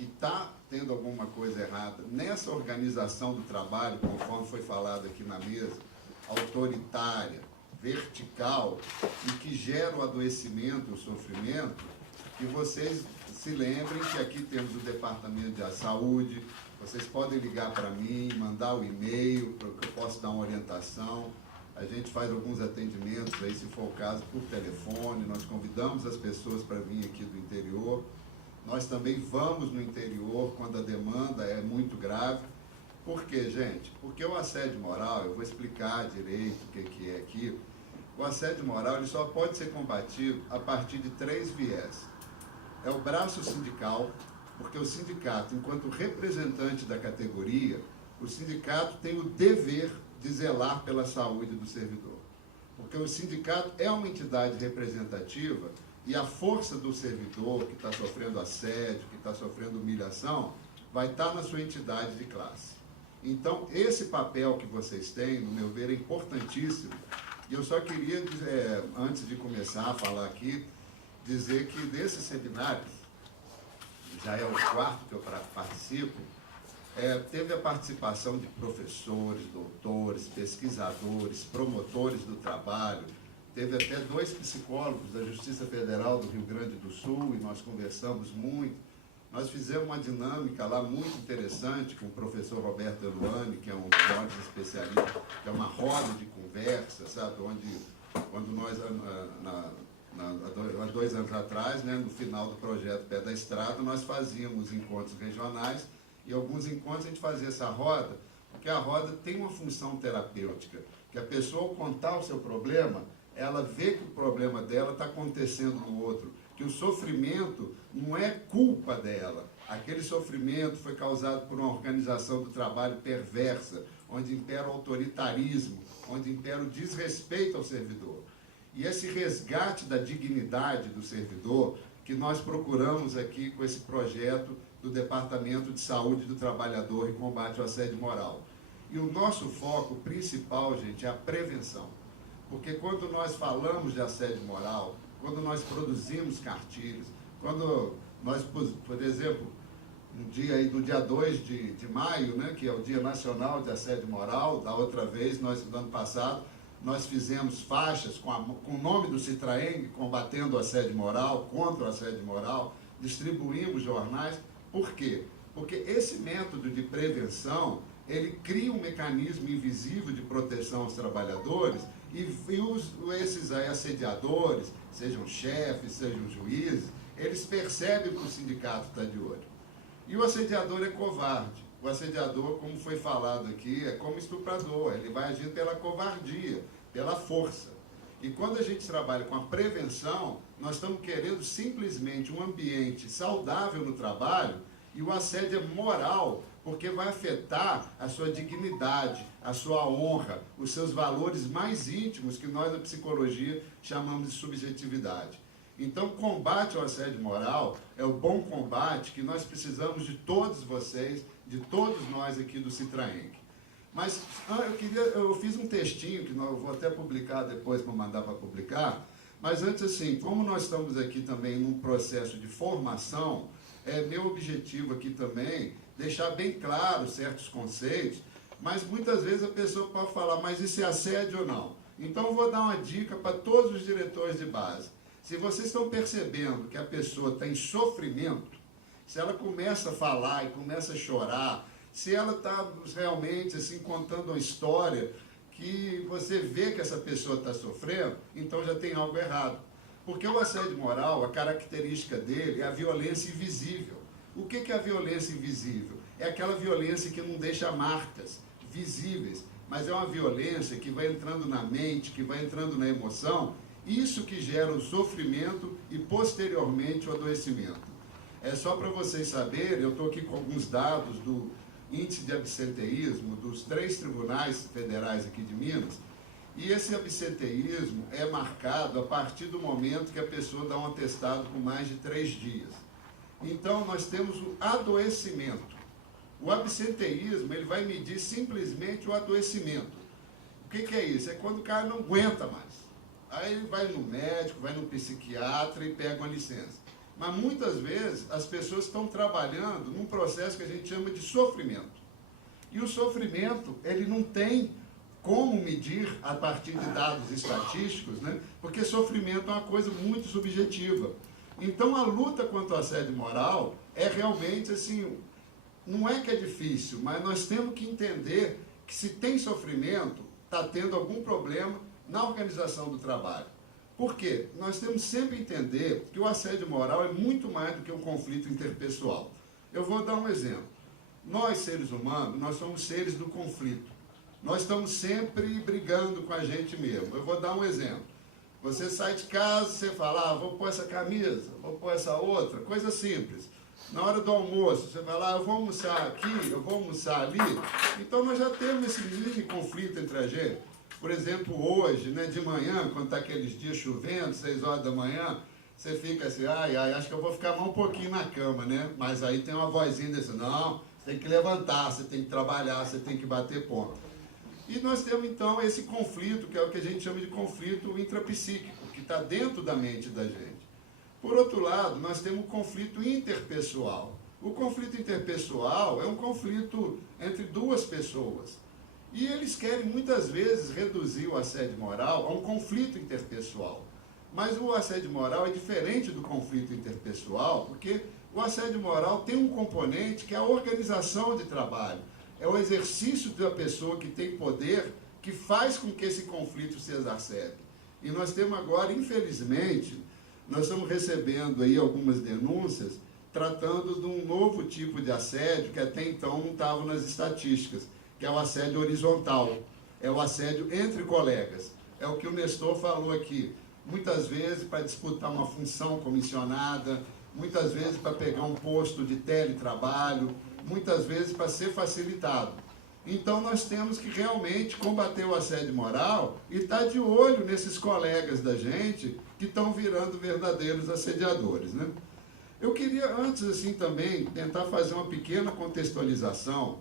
que está tendo alguma coisa errada nessa organização do trabalho, conforme foi falado aqui na mesa, autoritária, vertical, e que gera o adoecimento, o sofrimento, que vocês se lembrem que aqui temos o Departamento de Saúde, vocês podem ligar para mim, mandar o e-mail, para que eu possa dar uma orientação. A gente faz alguns atendimentos, aí, se for o caso, por telefone, nós convidamos as pessoas para vir aqui do interior. Nós também vamos no interior quando a demanda é muito grave. Por quê, gente? Porque o assédio moral, eu vou explicar direito o que é aqui. O assédio moral ele só pode ser combatido a partir de 3 viés. É o braço sindical, porque o sindicato, enquanto representante da categoria, o sindicato tem o dever de zelar pela saúde do servidor. Porque o sindicato é uma entidade representativa e a força do servidor que está sofrendo assédio, que está sofrendo humilhação, vai estar na sua entidade de classe. Então, esse papel que vocês têm, no meu ver, é importantíssimo. E eu só queria, antes de começar a falar aqui, dizer que desse seminário, já é o 4º que eu participo, teve a participação de professores, doutores, pesquisadores, promotores do trabalho, teve até 2 psicólogos da Justiça Federal do Rio Grande do Sul, e nós conversamos muito. Nós fizemos uma dinâmica lá muito interessante com o professor Roberto Eluani, que é um dos maiores especialistas, que é uma roda de conversa, sabe, onde nós, há 2 anos atrás, né, no final do projeto Pé da Estrada, nós fazíamos encontros regionais, e alguns encontros a gente fazia essa roda, porque a roda tem uma função terapêutica, que a pessoa, ao contar o seu problema, ela vê que o problema dela está acontecendo no outro, que o sofrimento não é culpa dela. Aquele sofrimento foi causado por uma organização do trabalho perversa, onde impera o autoritarismo, onde impera o desrespeito ao servidor. E esse resgate da dignidade do servidor, que nós procuramos aqui com esse projeto do Departamento de Saúde do Trabalhador e Combate ao Assédio Moral. E o nosso foco principal, gente, é a prevenção. Porque quando nós falamos de assédio moral, quando nós produzimos cartilhas, quando nós, por exemplo, no dia 2 de maio, né, que é o Dia Nacional de Assédio Moral, da outra vez, no ano passado, nós fizemos faixas com o nome do Citraeng, combatendo o assédio moral, contra o assédio moral, distribuímos jornais. Por quê? Porque esse método de prevenção, ele cria um mecanismo invisível de proteção aos trabalhadores e esses assediadores, sejam chefes, sejam juízes, eles percebem que o sindicato está de olho. E o assediador é covarde. O assediador, como foi falado aqui, é como estuprador, ele vai agir pela covardia, pela força. E quando a gente trabalha com a prevenção, nós estamos querendo simplesmente um ambiente saudável no trabalho, e o assédio é moral, porque vai afetar a sua dignidade, a sua honra, os seus valores mais íntimos, que nós na psicologia chamamos de subjetividade. Então, combate ao assédio moral é o bom combate que nós precisamos de todos vocês, de todos nós aqui do Citraeng. Mas eu fiz um textinho, que eu vou até publicar depois para mandar para publicar, mas antes assim, como nós estamos aqui também num processo de formação, é meu objetivo aqui também deixar bem claro certos conceitos, mas muitas vezes a pessoa pode falar, mas isso é assédio ou não? Então eu vou dar uma dica para todos os diretores de base. Se vocês estão percebendo que a pessoa está em sofrimento, se ela começa a falar e começa a chorar, se ela está realmente assim, contando uma história que você vê que essa pessoa está sofrendo, então já tem algo errado. Porque o assédio moral, a característica dele é a violência invisível. O que é a violência invisível? É aquela violência que não deixa marcas visíveis, mas é uma violência que vai entrando na mente, que vai entrando na emoção, isso que gera o sofrimento e posteriormente o adoecimento. É só para vocês saberem, eu estou aqui com alguns dados do índice de absenteísmo dos 3 tribunais federais aqui de Minas, e esse absenteísmo é marcado a partir do momento que a pessoa dá um atestado com mais de 3 dias. Então, nós temos o adoecimento. O absenteísmo, ele vai medir simplesmente o adoecimento. O que é isso? É quando o cara não aguenta mais. Aí ele vai no médico, vai no psiquiatra e pega uma licença. mas muitas vezes as pessoas estão trabalhando num processo que a gente chama de sofrimento. E o sofrimento, ele não tem como medir a partir de dados estatísticos, né? Porque sofrimento é uma coisa muito subjetiva. Então, a luta contra o assédio moral é realmente assim, não é que é difícil, mas nós temos que entender que se tem sofrimento, está tendo algum problema na organização do trabalho. Por quê? Nós temos sempre que entender que o assédio moral é muito mais do que um conflito interpessoal. Eu vou dar um exemplo. Nós, seres humanos, nós somos seres do conflito. Nós estamos sempre brigando com a gente mesmo. Eu vou dar um exemplo. Você sai de casa, você fala, vou pôr essa camisa, vou pôr essa outra, coisa simples. Na hora do almoço, você fala, eu vou almoçar aqui, eu vou almoçar ali. Então, nós já temos esse mini conflito entre a gente. Por exemplo, hoje, né, de manhã, quando está aqueles dias chovendo, 6 horas da manhã, você fica assim, acho que eu vou ficar mais um pouquinho na cama, né? Mas aí tem uma vozinha desse, não, você tem que levantar, você tem que trabalhar, você tem que bater ponto. E nós temos, então, esse conflito, que é o que a gente chama de conflito intrapsíquico, que está dentro da mente da gente. Por outro lado, nós temos o conflito interpessoal. O conflito interpessoal é um conflito entre duas pessoas. E eles querem, muitas vezes, reduzir o assédio moral a um conflito interpessoal. Mas o assédio moral é diferente do conflito interpessoal, porque o assédio moral tem um componente que é a organização de trabalho. É o exercício da pessoa que tem poder que faz com que esse conflito se exacerbe. E nós temos agora, infelizmente, nós estamos recebendo aí algumas denúncias tratando de um novo tipo de assédio que até então não estava nas estatísticas, que é o assédio horizontal, é o assédio entre colegas. É o que o Nestor falou aqui. Muitas vezes para disputar uma função comissionada, muitas vezes para pegar um posto de teletrabalho, muitas vezes para ser facilitado. Então nós temos que realmente combater o assédio moral e estar de olho nesses colegas da gente que estão virando verdadeiros assediadores, né? Eu queria antes assim também tentar fazer uma pequena contextualização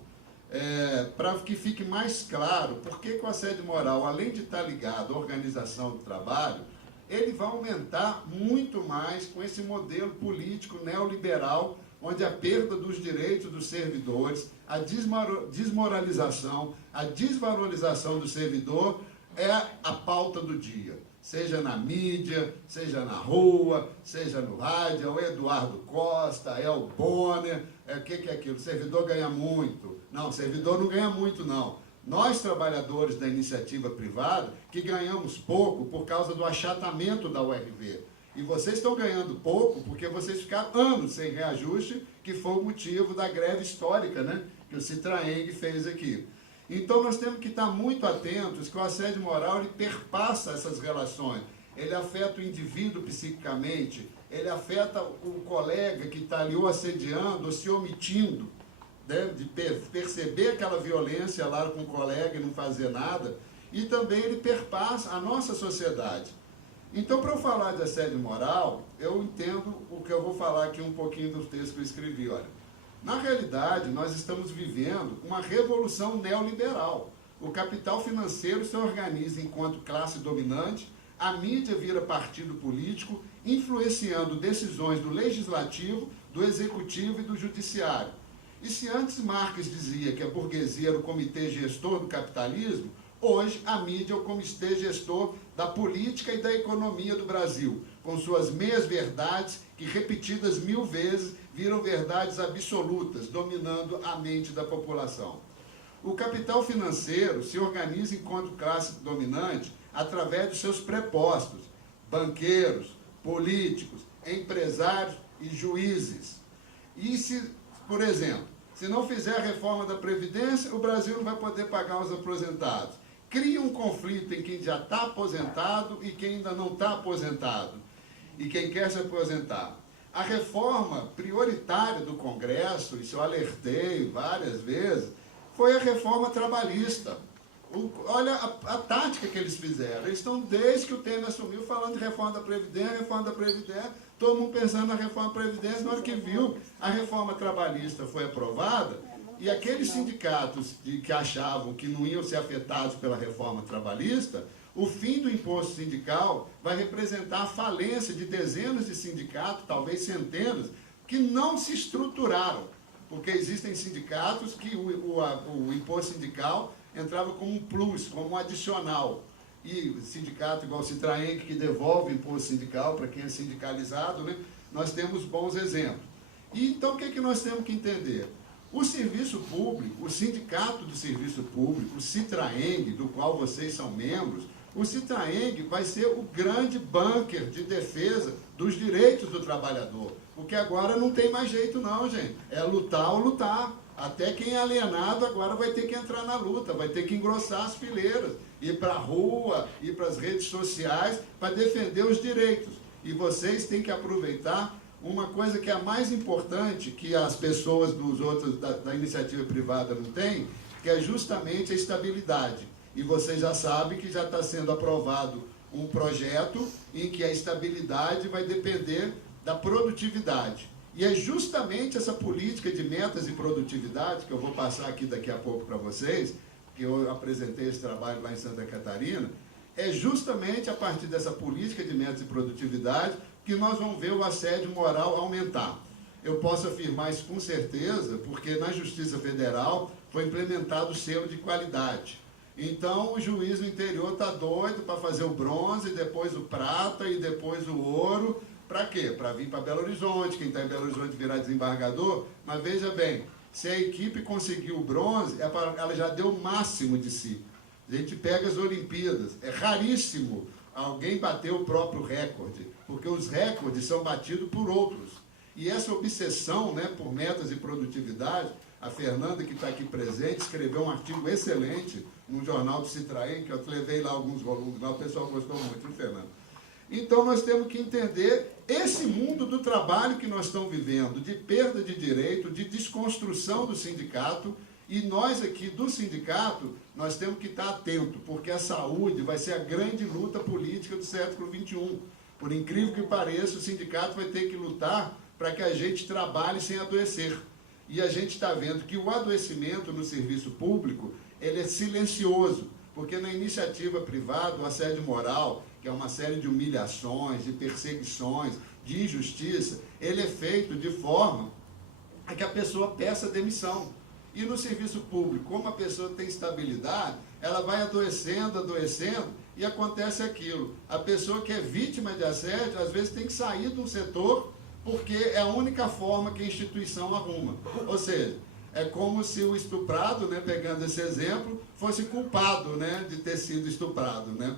para que fique mais claro por que o assédio moral, além de estar ligado à organização do trabalho, ele vai aumentar muito mais com esse modelo político neoliberal, onde a perda dos direitos dos servidores, a desmoralização, a desvalorização do servidor é a pauta do dia. Seja na mídia, seja na rua, seja no rádio, é o Eduardo Costa, é o Bonner, o que é aquilo? O servidor ganha muito. Não, o servidor não ganha muito, não. Nós, trabalhadores da iniciativa privada, que ganhamos pouco por causa do achatamento da URV. E vocês estão ganhando pouco porque vocês ficaram anos sem reajuste, que foi o motivo da greve histórica, né, que o Citraeng fez aqui. Então nós temos que estar muito atentos que o assédio moral ele perpassa essas relações. Ele afeta o indivíduo psiquicamente, ele afeta o colega que está ali ou assediando ou se omitindo, né, de perceber aquela violência lá com o colega e não fazer nada, e também ele perpassa a nossa sociedade. Então, para eu falar de assédio moral, eu entendo o que eu vou falar aqui um pouquinho do texto que eu escrevi. Olha, na realidade, nós estamos vivendo uma revolução neoliberal. O capital financeiro se organiza enquanto classe dominante, a mídia vira partido político, influenciando decisões do legislativo, do executivo e do judiciário. E se antes Marx dizia que a burguesia era o comitê gestor do capitalismo, hoje a mídia é o comitê gestor da política e da economia do Brasil, com suas meias verdades que, repetidas 1000 vezes, viram verdades absolutas, dominando a mente da população. O capital financeiro se organiza enquanto classe dominante através dos seus prepostos, banqueiros, políticos, empresários e juízes. E se, por exemplo, se não fizer a reforma da Previdência, o Brasil não vai poder pagar os aposentados. Cria um conflito em quem já está aposentado e quem ainda não está aposentado, e quem quer se aposentar. A reforma prioritária do Congresso, isso eu alertei várias vezes, foi a reforma trabalhista. Olha a tática que eles fizeram. Eles estão, desde que o Temer assumiu, falando de reforma da Previdência, todo mundo pensando na reforma da Previdência, na hora que viu a reforma trabalhista foi aprovada, e aqueles sindicatos que achavam que não iam ser afetados pela reforma trabalhista, O fim do imposto sindical vai representar a falência de dezenas de sindicatos, talvez centenas, que não se estruturaram, porque existem sindicatos que o imposto sindical entrava como um plus, como um adicional. E sindicato igual o Citraeng, que devolve o imposto sindical para quem é sindicalizado, né? Nós temos bons exemplos. E então o que é que nós temos que entender? O serviço público, o sindicato do serviço público, o Citraeng, do qual vocês são membros, o Citraeng vai ser o grande bunker de defesa dos direitos do trabalhador. Porque agora não tem mais jeito não, gente. É lutar ou lutar. Até quem é alienado agora vai ter que entrar na luta, vai ter que engrossar as fileiras, ir para a rua, ir para as redes sociais para defender os direitos. E vocês têm que aproveitar uma coisa que é a mais importante, que as pessoas dos outros da iniciativa privada não têm, que é justamente a estabilidade. E vocês já sabem que já está sendo aprovado um projeto em que a estabilidade vai depender da produtividade. E é justamente essa política de metas e produtividade, que eu vou passar aqui daqui a pouco para vocês, que eu apresentei esse trabalho lá em Santa Catarina, é justamente a partir dessa política de metas e produtividade que nós vamos ver o assédio moral aumentar. Eu posso afirmar isso com certeza, porque na Justiça Federal foi implementado o selo de qualidade. Então, o juiz no interior está doido para fazer o bronze, depois o prata e depois o ouro. Para quê? Para vir para Belo Horizonte, quem está em Belo Horizonte virar desembargador. Mas veja bem, se a equipe conseguiu o bronze, ela já deu o máximo de si. A gente pega as Olimpíadas, é raríssimo alguém bater o próprio recorde, porque os recordes são batidos por outros. E essa obsessão, né, por metas e produtividade, a Fernanda, que está aqui presente, escreveu um artigo excelente no jornal do Citraeng, que eu levei lá alguns volumes, lá o pessoal gostou muito, viu, Fernanda? Então, nós temos que entender esse mundo do trabalho que nós estamos vivendo, de perda de direito, de desconstrução do sindicato, e nós aqui do sindicato, nós temos que estar atentos, porque a saúde vai ser a grande luta política do século XXI. Por incrível que pareça, o sindicato vai ter que lutar para que a gente trabalhe sem adoecer. E a gente está vendo que o adoecimento no serviço público, ele é silencioso, porque na iniciativa privada, o assédio moral, que é uma série de humilhações, de perseguições, de injustiça, ele é feito de forma a que a pessoa peça demissão. E no serviço público, como a pessoa tem estabilidade, ela vai adoecendo, e acontece aquilo. A pessoa que é vítima de assédio, às vezes tem que sair de um setor, porque é a única forma que a instituição arruma. Ou seja, é como se o estuprado, né, pegando esse exemplo, fosse culpado, né, de ter sido estuprado, né?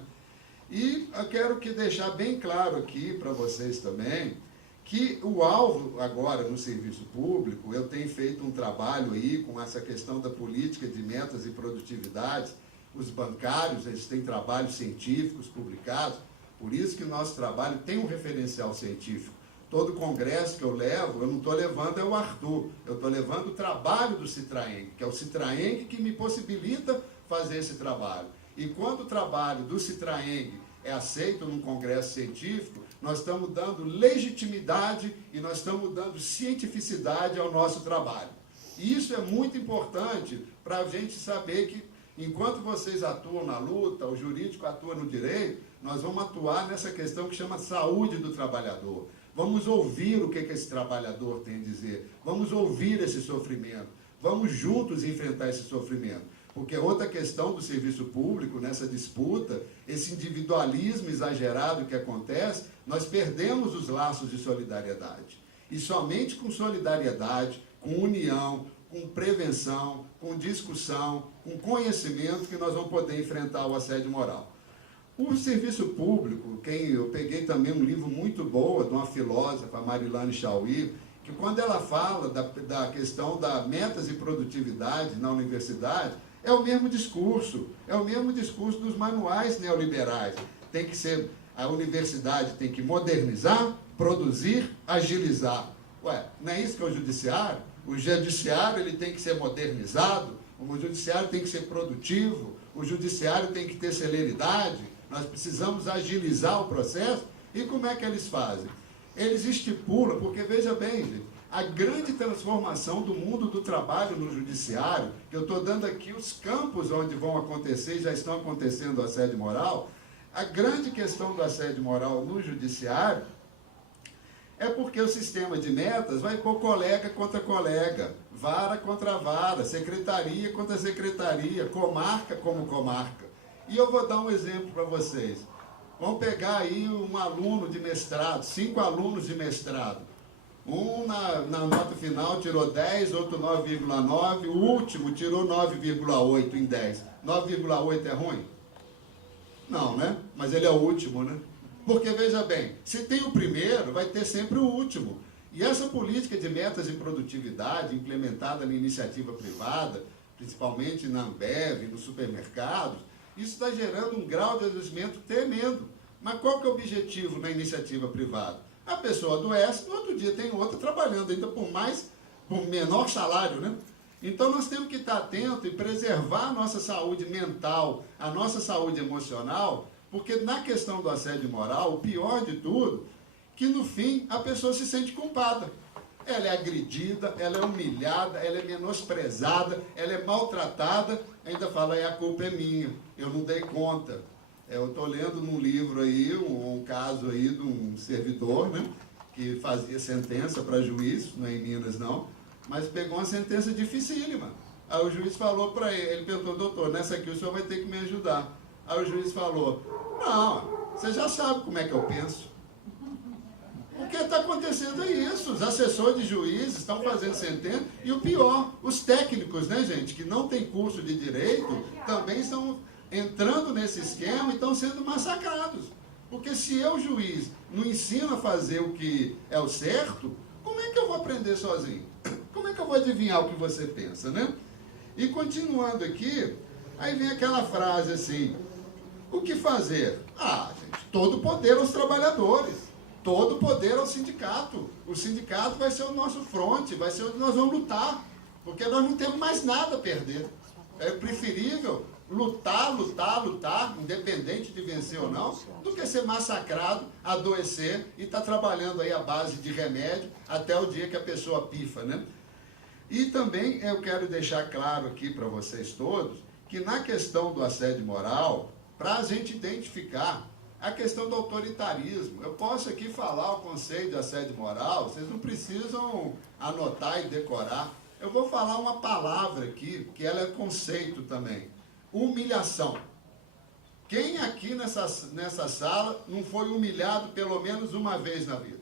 E eu quero deixar bem claro aqui para vocês também, que o alvo agora no serviço público, eu tenho feito um trabalho aí com essa questão da política de metas e produtividades. Os bancários, eles têm trabalhos científicos publicados, por isso que o nosso trabalho tem um referencial científico. Todo congresso que eu levo, eu não estou levando o Arthur, eu estou levando o trabalho do Citraeng, que é o Citraeng que me possibilita fazer esse trabalho. E quando o trabalho do Citraeng é aceito num congresso científico, nós estamos dando legitimidade e nós estamos dando cientificidade ao nosso trabalho. E isso é muito importante para a gente saber que, enquanto vocês atuam na luta, o jurídico atua no direito, nós vamos atuar nessa questão que chama saúde do trabalhador. Vamos ouvir o que esse trabalhador tem a dizer, vamos ouvir esse sofrimento, vamos juntos enfrentar esse sofrimento. Porque outra questão do serviço público, nessa disputa, esse individualismo exagerado que acontece, nós perdemos os laços de solidariedade. E somente com solidariedade, com união, com prevenção, com discussão, com conhecimento, que nós vamos poder enfrentar o assédio moral. O serviço público, eu peguei também um livro muito bom, de uma filósofa, Marilane Chauí, que quando ela fala da questão das metas e produtividade na universidade, é o mesmo discurso dos manuais neoliberais. Tem que ser, a universidade tem que modernizar, produzir, agilizar. Ué, não é isso que é o judiciário? O judiciário ele tem que ser modernizado, o judiciário tem que ser produtivo, o judiciário tem que ter celeridade, nós precisamos agilizar o processo. E como é que eles fazem? Eles estipulam, porque veja bem, gente, a grande transformação do mundo do trabalho no judiciário, que eu estou dando aqui os campos onde vão acontecer, já estão acontecendo o assédio moral, A grande questão do assédio moral no judiciário é porque o sistema de metas vai pôr colega contra colega, vara contra vara, secretaria contra secretaria, comarca como comarca. E eu vou dar um exemplo para vocês. Vamos pegar aí um aluno de mestrado, 5 alunos de mestrado. Um na nota final tirou 10, outro 9,9, o último tirou 9,8 em 10. 9,8 é ruim? Não, né? Mas ele é o último, né? Porque, veja bem, se tem o primeiro, vai ter sempre o último. E essa política de metas de produtividade, implementada na iniciativa privada, principalmente na Ambev, nos supermercados, isso está gerando um grau de adoecimento tremendo. Mas qual que é o objetivo na iniciativa privada? A pessoa adoece, no outro dia tem outra trabalhando, ainda por menor salário, né? Então nós temos que estar atentos e preservar a nossa saúde mental, a nossa saúde emocional, porque na questão do assédio moral, o pior de tudo, que no fim a pessoa se sente culpada. Ela é agredida, ela é humilhada, ela é menosprezada, ela é maltratada, ainda fala, a culpa é minha, eu não dei conta. Eu estou lendo num livro aí, um caso aí de um servidor, né, que fazia sentença para juiz, não é em Minas não, mas pegou uma sentença dificílima. Aí o juiz falou para ele perguntou, doutor, nessa aqui o senhor vai ter que me ajudar. Aí o juiz falou, não, você já sabe como é que eu penso. O que está acontecendo é isso, os assessores de juízes estão fazendo sentença, e o pior, os técnicos, né, gente, que não tem curso de direito, também estão entrando nesse esquema e estão sendo massacrados. Porque se eu, juiz, não ensino a fazer o que é o certo, como é que eu vou aprender sozinho? Como é que eu vou adivinhar o que você pensa, né? E continuando aqui, aí vem aquela frase assim, o que fazer? Ah, gente, todo poder aos trabalhadores, todo poder ao sindicato. O sindicato vai ser o nosso fronte, vai ser onde nós vamos lutar, porque nós não temos mais nada a perder. É preferível lutar, independente de vencer ou não, do que ser massacrado, adoecer e estar trabalhando aí à base de remédio até o dia que a pessoa pifa, né? E também eu quero deixar claro aqui para vocês todos, que na questão do assédio moral, para a gente identificar a questão do autoritarismo, eu posso aqui falar o conceito de assédio moral, vocês não precisam anotar e decorar, eu vou falar uma palavra aqui, que ela é conceito também, humilhação. Quem aqui nessa sala não foi humilhado pelo menos uma vez na vida?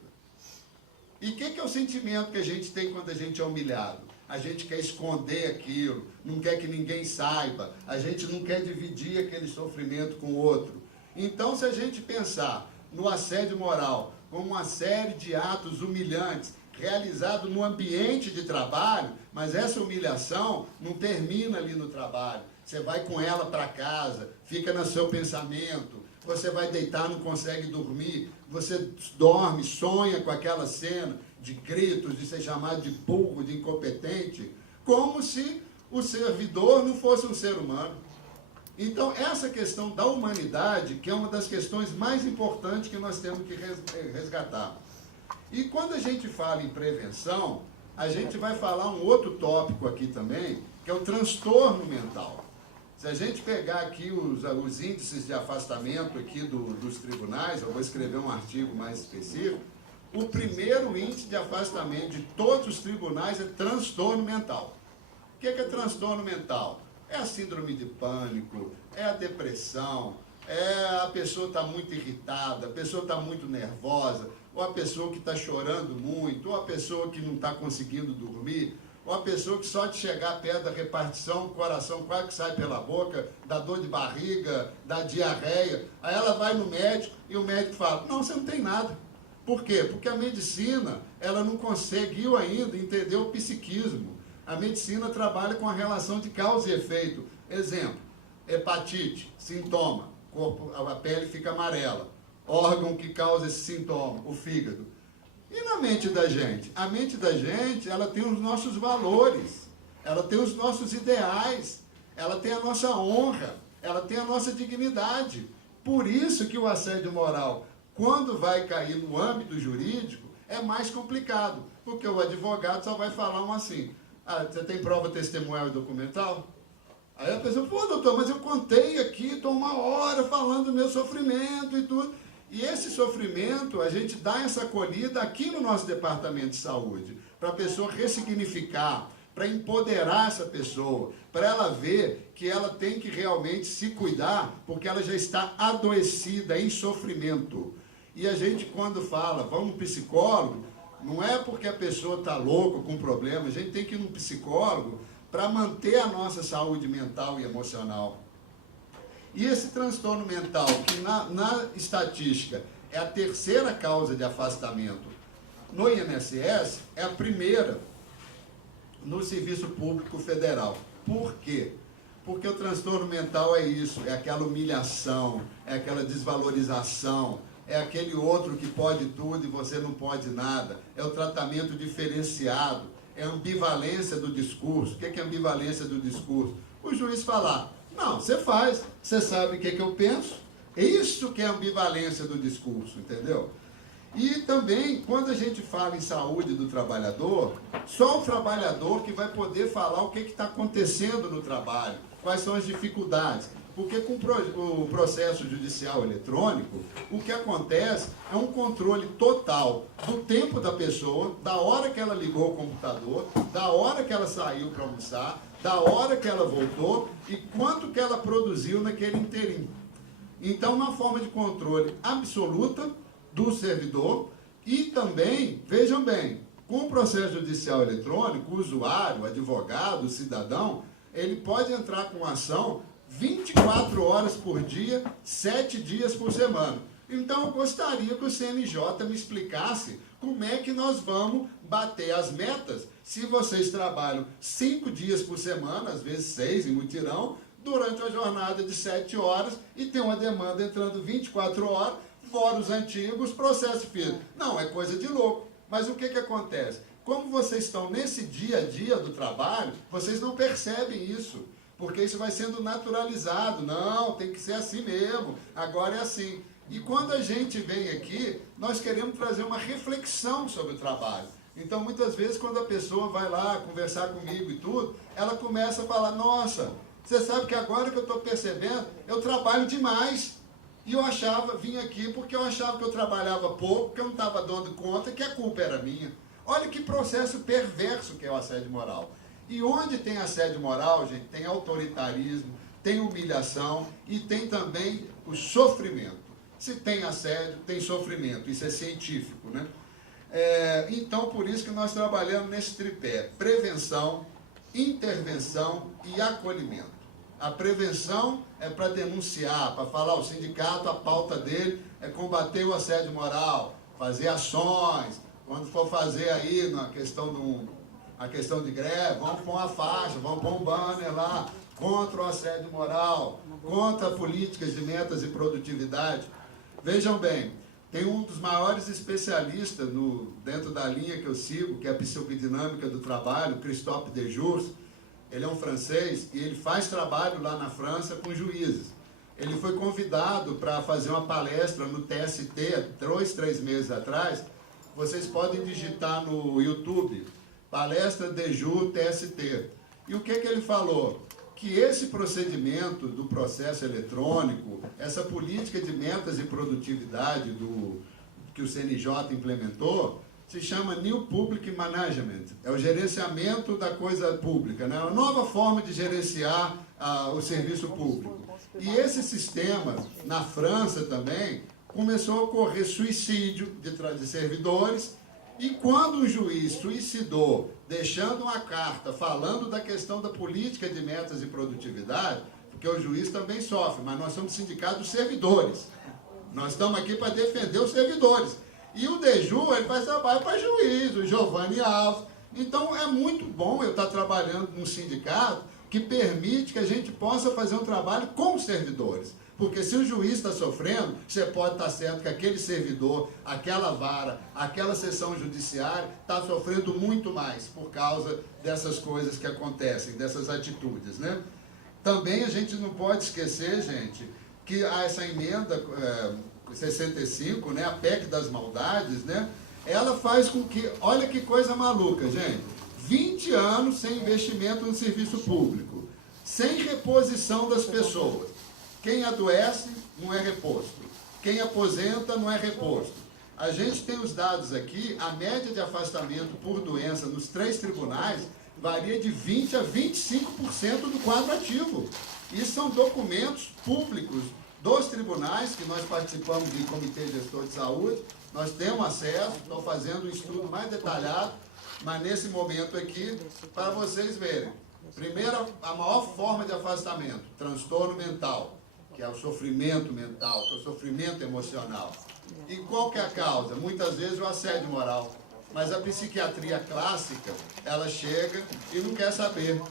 E o que é o sentimento que a gente tem quando a gente é humilhado? A gente quer esconder aquilo, não quer que ninguém saiba, a gente não quer dividir aquele sofrimento com o outro. Então, se a gente pensar no assédio moral como uma série de atos humilhantes, realizado no ambiente de trabalho, mas essa humilhação não termina ali no trabalho. Você vai com ela para casa, fica no seu pensamento, você vai deitar, não consegue dormir, você dorme, sonha com aquela cena de gritos, de ser chamado de burro, de incompetente, como se o servidor não fosse um ser humano. Então, essa questão da humanidade, que é uma das questões mais importantes que nós temos que resgatar. E quando a gente fala em prevenção, a gente vai falar um outro tópico aqui também, que é o transtorno mental. Se a gente pegar aqui os índices de afastamento aqui dos tribunais, eu vou escrever um artigo mais específico, o primeiro índice de afastamento de todos os tribunais é transtorno mental. O que é transtorno mental? É a síndrome de pânico, é a depressão, é a pessoa está muito irritada, a pessoa está muito nervosa, ou a pessoa que está chorando muito, ou a pessoa que não está conseguindo dormir, ou a pessoa que só de chegar perto da repartição, o coração quase que sai pela boca, dá dor de barriga, dá diarreia. Aí ela vai no médico e o médico fala, não, você não tem nada. Por quê? Porque a medicina, ela não conseguiu ainda entender o psiquismo. A medicina trabalha com a relação de causa e efeito. Exemplo, hepatite, sintoma, a pele fica amarela. Órgão que causa esse sintoma, o fígado. E na mente da gente? A mente da gente, ela tem os nossos valores, ela tem os nossos ideais, ela tem a nossa honra, ela tem a nossa dignidade. Por isso que o assédio moral, quando vai cair no âmbito jurídico, é mais complicado, porque o advogado só vai falar assim, ah, você tem prova testemunhal e documental? Aí a pessoa, pô, doutor, mas eu contei aqui, estou 1 hora falando do meu sofrimento e tudo. E esse sofrimento, a gente dá essa acolhida aqui no nosso departamento de saúde, para a pessoa ressignificar, para empoderar essa pessoa, para ela ver que ela tem que realmente se cuidar, porque ela já está adoecida, em sofrimento. E a gente, quando fala, vamos no psicólogo, não é porque a pessoa está louca, com problema, a gente tem que ir no psicólogo para manter a nossa saúde mental e emocional. E esse transtorno mental, que na estatística é a terceira causa de afastamento no INSS, é a primeira no Serviço Público Federal. Por quê? Porque o transtorno mental é isso, é aquela humilhação, é aquela desvalorização, é aquele outro que pode tudo e você não pode nada, é o tratamento diferenciado, é a ambivalência do discurso. O que é ambivalência do discurso? O juiz falar, não, você faz, você sabe o que eu penso, é isso que é a ambivalência do discurso, entendeu? E também, quando a gente fala em saúde do trabalhador, só o trabalhador que vai poder falar o que está acontecendo no trabalho, quais são as dificuldades. Porque com o processo judicial eletrônico, o que acontece é um controle total do tempo da pessoa, da hora que ela ligou o computador, da hora que ela saiu para almoçar, da hora que ela voltou e quanto que ela produziu naquele inteirinho. Então, uma forma de controle absoluta do servidor e também, vejam bem, com o processo judicial eletrônico, o usuário, o advogado, o cidadão, ele pode entrar com ação 24 horas por dia, 7 dias por semana. Então, eu gostaria que o CNJ me explicasse como é que nós vamos bater as metas se vocês trabalham 5 dias por semana, às vezes 6 em mutirão, durante uma jornada de 7 horas e tem uma demanda entrando 24 horas, fora os antigos, processo físico. Não, é coisa de louco. Mas o que acontece? Como vocês estão nesse dia a dia do trabalho, vocês não percebem isso. Porque isso vai sendo naturalizado. Não, tem que ser assim mesmo. Agora é assim. E quando a gente vem aqui, nós queremos trazer uma reflexão sobre o trabalho. Então, muitas vezes, quando a pessoa vai lá conversar comigo e tudo, ela começa a falar, nossa, você sabe que agora que eu estou percebendo, eu trabalho demais. E eu vim aqui porque eu achava que eu trabalhava pouco, que eu não estava dando conta, que a culpa era minha. Olha que processo perverso que é o assédio moral. E onde tem assédio moral, gente, tem autoritarismo, tem humilhação e tem também o sofrimento. Se tem assédio, tem sofrimento. Isso é científico, né? Então, por isso que nós trabalhamos nesse tripé. Prevenção, intervenção e acolhimento. A prevenção é para denunciar, para falar ao sindicato, a pauta dele é combater o assédio moral, fazer ações. Quando for fazer aí a questão de greve, vamos pôr uma faixa, vamos pôr um banner lá, contra o assédio moral, contra políticas de metas e produtividade. Vejam bem, tem um dos maiores especialistas dentro da linha que eu sigo, que é a psicodinâmica do trabalho, Christophe Dejour. Ele é um francês e ele faz trabalho lá na França com juízes. Ele foi convidado para fazer uma palestra no TST, 3 meses atrás. Vocês podem digitar no YouTube, palestra Dejour TST. E o que ele falou? Que esse procedimento do processo eletrônico, essa política de metas e produtividade que o CNJ implementou, se chama New Public Management, é o gerenciamento da coisa pública, né? Uma nova forma de gerenciar o serviço público. E esse sistema, na França também, começou a ocorrer suicídio de servidores, e quando o juiz suicidou, deixando uma carta falando da questão da política de metas e produtividade, porque o juiz também sofre, mas nós somos sindicato dos servidores. Nós estamos aqui para defender os servidores. E o Dejour, ele faz trabalho para juiz, o Giovanni Alves. Então, é muito bom eu estar trabalhando num sindicato que permite que a gente possa fazer um trabalho com os servidores. Porque se o juiz está sofrendo, você pode estar certo que aquele servidor, aquela vara, aquela sessão judiciária está sofrendo muito mais por causa dessas coisas que acontecem, dessas atitudes, né? Também a gente não pode esquecer, gente, que essa emenda 65, né, a PEC das maldades, né, ela faz com que, olha que coisa maluca, gente, 20 anos sem investimento no serviço público, sem reposição das pessoas. Quem adoece não é reposto. Quem aposenta não é reposto. A gente tem os dados aqui, a média de afastamento por doença nos 3 tribunais varia de 20% a 25% do quadro ativo. Isso são documentos públicos dos tribunais, que nós participamos de comitê gestor de saúde, nós temos acesso, estou fazendo um estudo mais detalhado, mas nesse momento aqui, para vocês verem. Primeiro, a maior forma de afastamento, transtorno mental, que é o sofrimento mental, que é o sofrimento emocional. E qual que é a causa? Muitas vezes o assédio moral. Mas a psiquiatria clássica, ela chega e não quer saber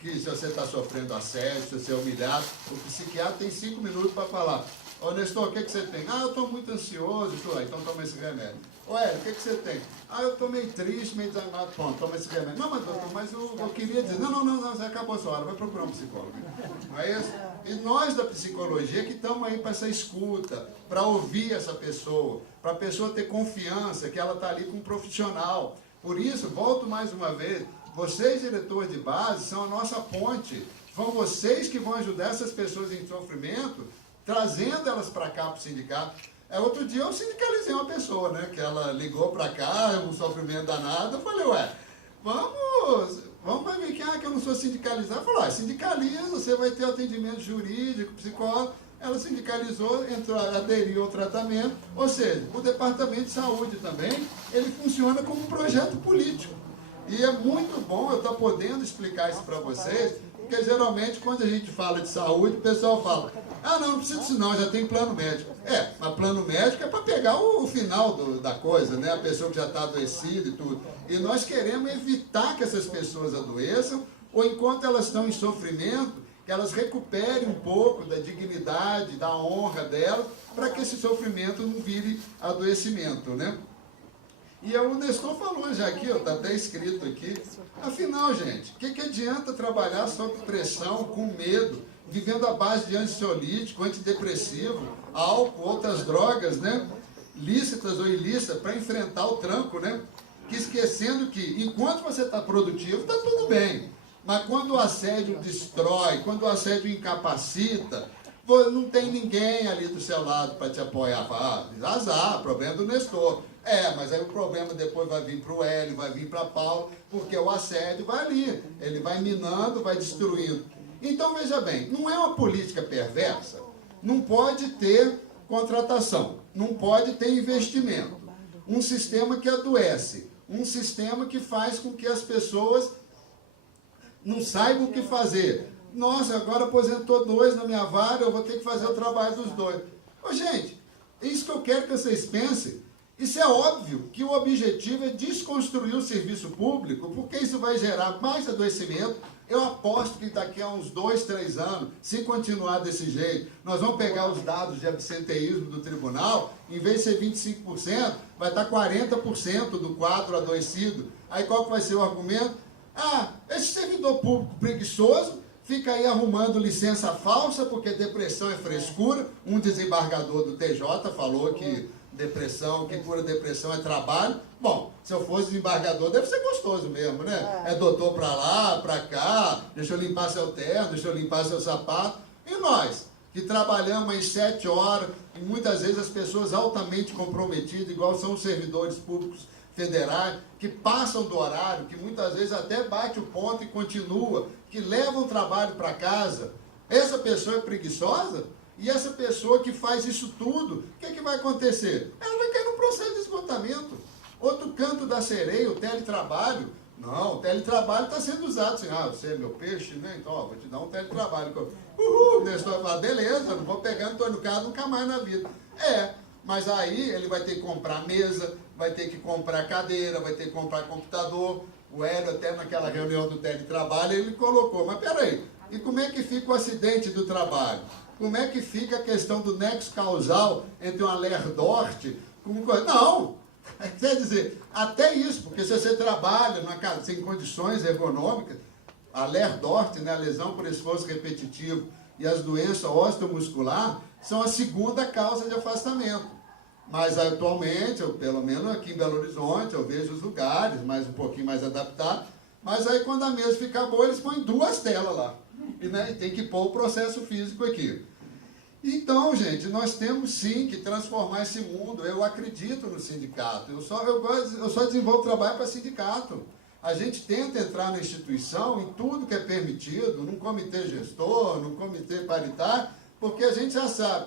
que se você está sofrendo assédio, se você é humilhado. O psiquiatra tem 5 minutos para falar. Ô, Nestor, o que você tem? Ah, eu estou muito ansioso. Então toma esse remédio. Ô, Hélio, o que você tem? Ah, eu estou meio triste, meio desanimado. Pronto, toma esse remédio. Não, mas doutor, mas eu queria dizer... Não, você acabou a sua hora. Vai procurar um psicólogo. Não é isso? E nós da psicologia que estamos aí para essa escuta, para ouvir essa pessoa, para a pessoa ter confiança que ela está ali com um profissional. Por isso, volto mais uma vez, vocês, diretores de base, são a nossa ponte. São vocês que vão ajudar essas pessoas em sofrimento, trazendo elas para cá para o sindicato. Outro dia eu sindicalizei uma pessoa, né, que ela ligou para cá, um sofrimento danado, eu falei, ué, vamos ver quem é que eu não sou sindicalizado. Eu falei, sindicaliza, você vai ter atendimento jurídico, psicólogo. Ela sindicalizou, aderiu ao tratamento, ou seja, o Departamento de Saúde também, ele funciona como um projeto político. E é muito bom eu estar podendo explicar isso para vocês, porque geralmente quando a gente fala de saúde, o pessoal fala, ah, não precisa disso não, já tem plano médico. Mas plano médico é para pegar o final da coisa, né? A pessoa que já está adoecida e tudo. E nós queremos evitar que essas pessoas adoeçam, ou enquanto elas estão em sofrimento, que elas recuperem um pouco da dignidade, da honra delas, para que esse sofrimento não vire adoecimento, né? E o Nestor falou já aqui, está até escrito aqui, afinal, gente, o que adianta trabalhar sob pressão, com medo, vivendo à base de ansiolítico, antidepressivo, álcool, outras drogas, né? Lícitas ou ilícitas, para enfrentar o tranco, né? Que esquecendo que, enquanto você está produtivo, está tudo bem. Mas quando o assédio destrói, quando o assédio incapacita, não tem ninguém ali do seu lado para te apoiar. Azar, problema do Nestor. Mas aí o problema depois vai vir para o Hélio, vai vir para a Paula, porque o assédio vai ali. Ele vai minando, vai destruindo. Então, veja bem, não é uma política perversa. Não pode ter contratação, não pode ter investimento. Um sistema que adoece, um sistema que faz com que as pessoas não saibam o que fazer. Nossa, agora aposentou 2 na minha vara, eu vou ter que fazer o trabalho dos 2. Ô, gente, é isso que eu quero que vocês pensem. Isso é óbvio que o objetivo é desconstruir o serviço público, porque isso vai gerar mais adoecimento. Eu aposto que daqui a uns 2, 3 anos, se continuar desse jeito, nós vamos pegar os dados de absenteísmo do tribunal, em vez de ser 25%, vai estar 40% do quadro adoecido. Aí qual que vai ser o argumento? Esse servidor público preguiçoso fica aí arrumando licença falsa, porque depressão é frescura. Um desembargador do TJ falou que depressão, que cura depressão é trabalho. Bom, se eu fosse desembargador, deve ser gostoso mesmo, né? É doutor pra lá, pra cá, deixa eu limpar seu terno, deixa eu limpar seu sapato. E nós, que trabalhamos em 7 horas, e muitas vezes as pessoas altamente comprometidas, igual são os servidores públicos federais, que passam do horário, que muitas vezes até bate o ponto e continua, que levam o trabalho para casa. Essa pessoa é preguiçosa? E essa pessoa que faz isso tudo, o que vai acontecer? Ela vai cair no processo de esgotamento. Outro canto da sereia, o teletrabalho. Não, o teletrabalho está sendo usado assim, você é meu peixe, né? Então, vou te dar um teletrabalho. Nestor fala, beleza, não vou pegar, não estou no carro nunca mais na vida. Mas aí ele vai ter que comprar mesa, vai ter que comprar cadeira, vai ter que comprar computador. O Hélio, até naquela reunião do teletrabalho, ele colocou, mas peraí, e como é que fica o acidente do trabalho? Como é que fica a questão do nexo causal entre uma lerdorte com coisa? Não! Quer dizer, até isso, porque se você trabalha numa casa sem condições ergonômicas, a lerdorte, né, a lesão por esforço repetitivo e as doenças osteomuscular são a segunda causa de afastamento. Mas atualmente, pelo menos aqui em Belo Horizonte, eu vejo os lugares, mas um pouquinho mais adaptados. Mas aí quando a mesa fica boa, eles põem 2 telas lá. e, né, tem que pôr o processo físico aqui. Então, gente, nós temos sim que transformar esse mundo. Eu acredito no sindicato. Eu só desenvolvo trabalho para sindicato. A gente tenta entrar na instituição em tudo que é permitido, num comitê gestor, num comitê paritário, porque a gente já sabe,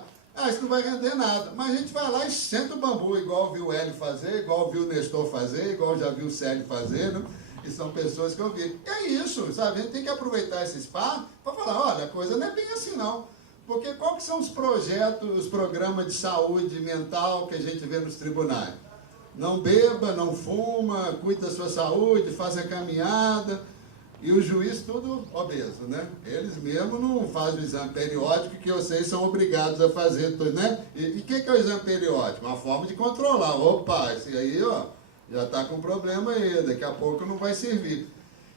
isso não vai render nada. Mas a gente vai lá e senta o bambu, igual viu o Hélio fazer, igual viu o Nestor fazer, igual já viu o Célio fazer, né? E são pessoas que eu vi. E é isso, sabe? A gente tem que aproveitar esse espaço para falar, olha, a coisa não é bem assim não. Porque qual que são os projetos, os programas de saúde mental que a gente vê nos tribunais? Não beba, não fuma, cuide da sua saúde, faça caminhada. E o juiz tudo obeso, né? Eles mesmos não fazem o exame periódico que vocês são obrigados a fazer, né? E o que é o exame periódico? Uma forma de controlar. Opa, esse aí, ó, já está com problema aí, daqui a pouco não vai servir.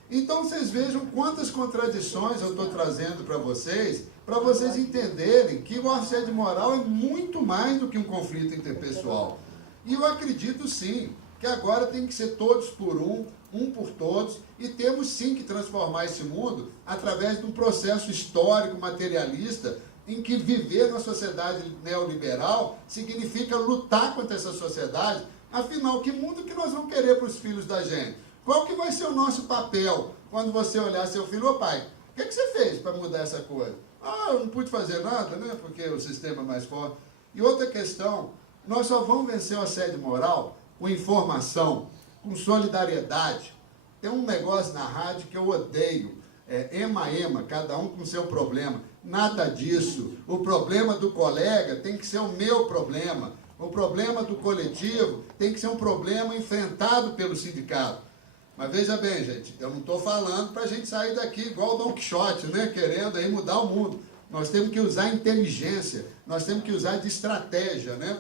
Então, vocês vejam quantas contradições eu estou trazendo para vocês entenderem que o assédio moral é muito mais do que um conflito interpessoal. E eu acredito, sim, que agora tem que ser todos por um por todos, e temos, sim, que transformar esse mundo através de um processo histórico, materialista, em que viver na sociedade neoliberal significa lutar contra essa sociedade. Afinal, que mundo que nós vamos querer para os filhos da gente? Qual que vai ser o nosso papel quando você olhar seu filho? Ô pai, o que você fez para mudar essa coisa? Eu não pude fazer nada, né? Porque o sistema é mais forte. E outra questão, nós só vamos vencer o assédio moral com informação, com solidariedade. Tem um negócio na rádio que eu odeio, ema, cada um com seu problema. Nada disso. O problema do colega tem que ser o meu problema. O problema do coletivo tem que ser um problema enfrentado pelo sindicato. Mas veja bem, gente, eu não estou falando para a gente sair daqui igual o Don Quixote, né, querendo aí mudar o mundo. Nós temos que usar inteligência, nós temos que usar de estratégia, né?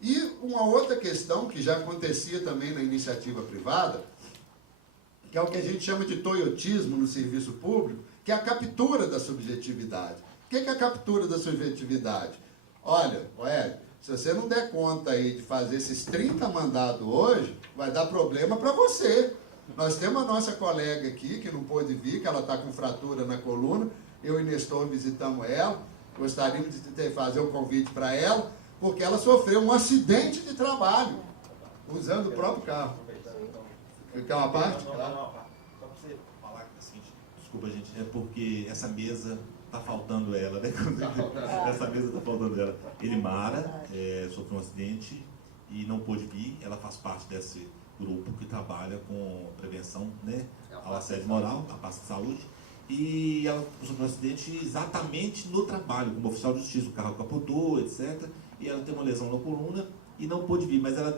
E uma outra questão que já acontecia também na iniciativa privada, que é o que a gente chama de toyotismo no serviço público, que é a captura da subjetividade. O que é a captura da subjetividade? Olha, Hélio, se você não der conta aí de fazer esses 30 mandados hoje, vai dar problema para você. Nós temos a nossa colega aqui, que não pôde vir, que ela está com fratura na coluna. Eu e Nestor visitamos ela. Gostaríamos de fazer um convite para ela, porque ela sofreu um acidente de trabalho, usando o próprio carro. Quer uma parte? Não. Só para você falar o seguinte, desculpa, gente, é porque essa mesa está faltando ela, né? Essa mesa está faltando ela. Elimara sofreu um acidente e não pôde vir. Ela faz parte desse grupo que trabalha com prevenção, né, ao assédio moral, a pasta de saúde. E ela sofreu um acidente exatamente no trabalho, como oficial de justiça, o carro capotou, etc. E ela tem uma lesão na coluna e não pôde vir, mas ela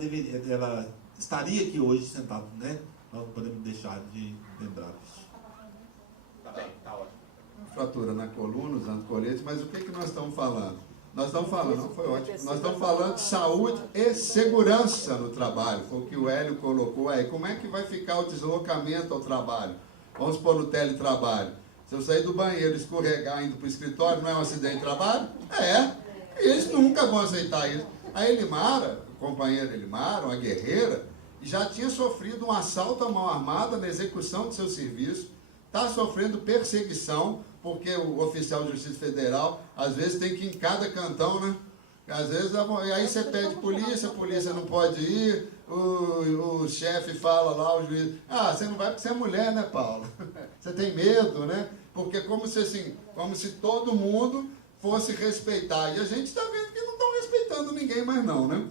estaria aqui hoje sentada, né? Nós não podemos deixar de lembrar disso. Tá bem, tá ótimo. Fratura na coluna, usando colete, mas o que nós estamos falando? Nós estamos falando, não foi ótimo, nós estamos falando de saúde e segurança no trabalho, foi o que o Hélio colocou aí. Como é que vai ficar o deslocamento ao trabalho? Vamos pôr no teletrabalho. Se eu sair do banheiro e escorregar indo para o escritório, não é um acidente de trabalho? Eles nunca vão aceitar isso. A Elimara, a companheira Elimara, uma guerreira, já tinha sofrido um assalto à mão armada na execução do seu serviço, está sofrendo perseguição, porque o oficial de Justiça Federal, às vezes, tem que ir em cada cantão, né? Às vezes, aí você pede polícia, a polícia não pode ir, o chefe fala lá, o juiz, você não vai porque você é mulher, né, Paulo? Você tem medo, né? Porque como se todo mundo fosse respeitar. E a gente está vendo que não estão respeitando ninguém mais não, né?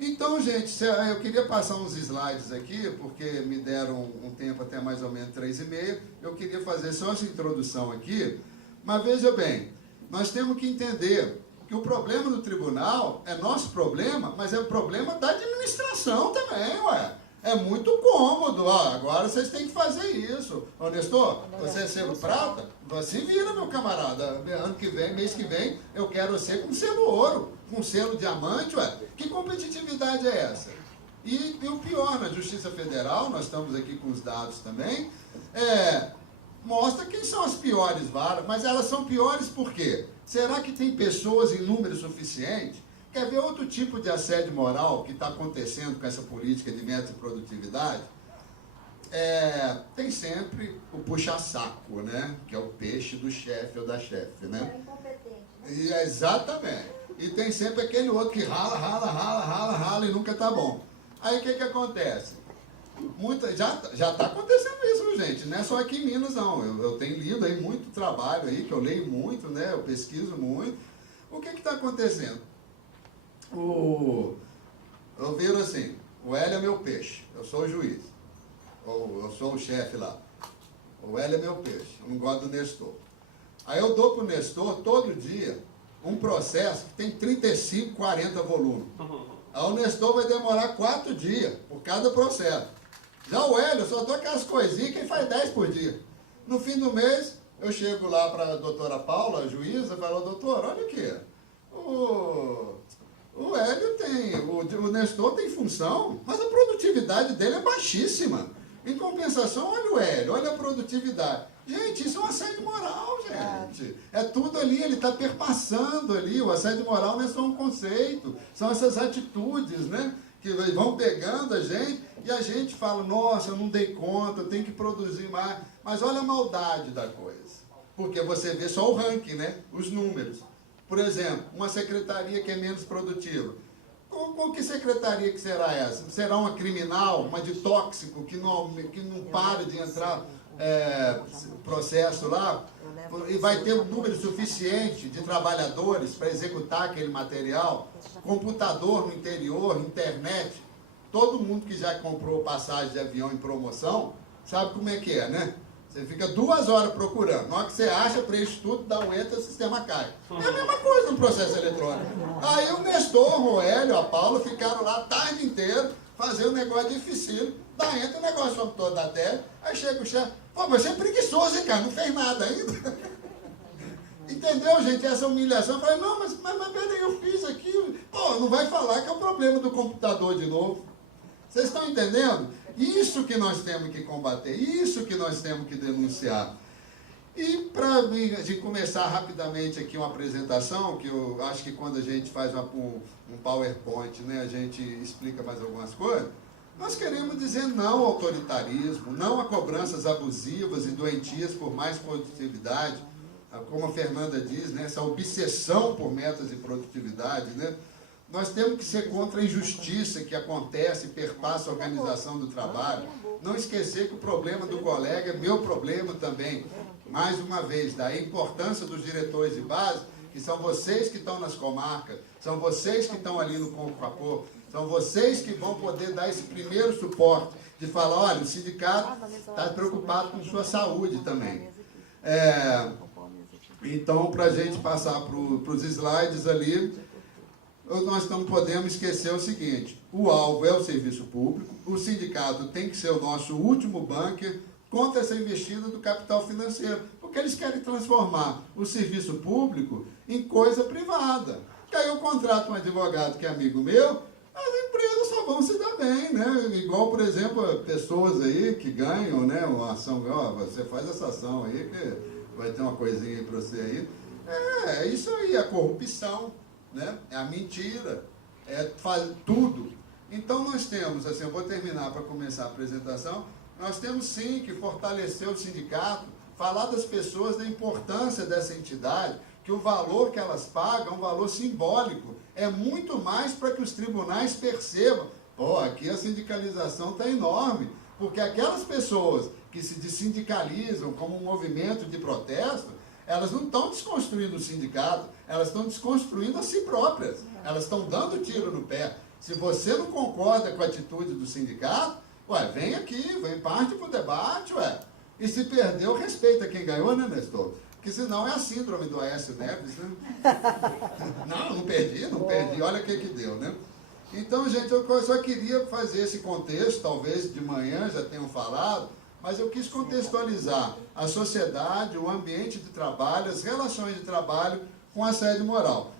Então, gente, eu queria passar uns slides aqui, porque me deram um tempo até mais ou menos 3h30. Eu queria fazer só essa introdução aqui. Mas veja bem, nós temos que entender que o problema do tribunal é nosso problema, mas é o problema da administração também, ué. É muito cômodo, agora vocês têm que fazer isso. Ô, Nestor, você é selo prata? Você vira, meu camarada. Ano que vem, mês que vem, eu quero você com selo ouro, com selo diamante, ué. Que competitividade é essa? E o pior, na Justiça Federal, nós estamos aqui com os dados também, mostra quem são as piores varas, mas elas são piores por quê? Será que tem pessoas em número suficiente? Quer ver outro tipo de assédio moral que está acontecendo com essa política de meta e produtividade? tem sempre o puxa-saco, né? Que é o peixe do chefe ou da chefe, né? É incompetente. E, exatamente. E tem sempre aquele outro que rala e nunca tá bom. Aí o que acontece? Já está acontecendo isso, viu, gente? Não é só aqui em Minas, não. Eu tenho lido aí muito trabalho aí, que eu leio muito, né? Eu pesquiso muito. O que está acontecendo? Eu viro assim, o Hélio é meu peixe, eu sou o juiz. Ou eu sou o chefe lá. O Hélio é meu peixe, eu não gosto do Nestor. Aí eu dou para o Nestor, todo dia, um processo que tem 35, 40 volumes. Aí o Nestor vai demorar 4 dias por cada processo. Já o Hélio, eu só dou aquelas coisinhas que ele faz 10 por dia. No fim do mês, eu chego lá para a doutora Paula, a juíza, e falo, doutor, olha aqui, o Hélio tem, o Nestor tem função, mas a produtividade dele é baixíssima. Em compensação, olha o Hélio, olha a produtividade. Gente, isso é um assédio moral, gente. É tudo ali, ele está perpassando ali. O assédio moral não é só um conceito, são essas atitudes, né? Que vão pegando a gente e a gente fala, nossa, eu não dei conta, eu tenho que produzir mais. Mas olha a maldade da coisa. Porque você vê só o ranking, né? Os números. Por exemplo, uma secretaria que é menos produtiva. Com que secretaria que será essa? Será uma criminal, uma de tóxico, que não para de entrar processo lá? E vai ter um número suficiente de trabalhadores para executar aquele material? Computador no interior, internet. Todo mundo que já comprou passagem de avião em promoção sabe como é que é, né? Você fica 2 horas procurando. Na hora que você acha, preenche tudo, dá um enter, o sistema cai. É a mesma coisa no processo eletrônico. Aí o Nestor, o Hélio, a Paula ficaram lá a tarde inteira fazendo um negócio difícil. Dá enter, o negócio sobre todo da tela. Aí chega o chefe, pô, mas você é preguiçoso, hein, cara? Não fez nada ainda. Entendeu, gente? Essa humilhação. Eu falei, não, mas peraí, eu fiz aquilo. Pô, não vai falar que é o problema do computador de novo. Vocês estão entendendo? Isso que nós temos que combater, isso que nós temos que denunciar. E para começar rapidamente aqui uma apresentação, que eu acho que quando a gente faz um PowerPoint, né, a gente explica mais algumas coisas, nós queremos dizer não ao autoritarismo, não a cobranças abusivas e doentias por mais produtividade, como a Fernanda diz, né, essa obsessão por metas de produtividade, né? Nós temos que ser contra a injustiça que acontece e perpassa a organização do trabalho. Não esquecer que o problema do colega é meu problema também. Mais uma vez, da importância dos diretores de base, que são vocês que estão nas comarcas, são vocês que estão ali no corpo a corpo, são vocês que vão poder dar esse primeiro suporte, de falar, olha, o sindicato está preocupado com sua saúde também. Então, para a gente passar para os slides ali, nós não podemos esquecer o seguinte, o alvo é o serviço público, o sindicato tem que ser o nosso último bunker contra essa investida do capital financeiro, porque eles querem transformar o serviço público em coisa privada. Que aí eu contrato um advogado que é amigo meu, as empresas só vão se dar bem, né? Igual, por exemplo, pessoas aí que ganham, né, uma ação, ó, você faz essa ação aí que vai ter uma coisinha aí para você aí. É isso aí, a corrupção. Né? É a mentira, tudo. Então nós temos, assim, eu vou terminar para começar a apresentação, nós temos sim que fortalecer o sindicato, falar das pessoas, da importância dessa entidade, que o valor que elas pagam é um valor simbólico, é muito mais para que os tribunais percebam, pô, aqui a sindicalização está enorme, porque aquelas pessoas que se dessindicalizam como um movimento de protesto, elas não estão desconstruindo o sindicato, elas estão desconstruindo a si próprias. Elas estão dando tiro no pé. Se você não concorda com a atitude do sindicato, vem aqui, vem parte para o debate, E se perdeu, respeita quem ganhou, né, Nestor? Porque senão é a síndrome do Aécio Neves, né? Não perdi, olha o que deu, né? Então, gente, eu só queria fazer esse contexto, talvez de manhã já tenham falado, mas eu quis contextualizar a sociedade, o ambiente de trabalho, as relações de trabalho com assédio moral.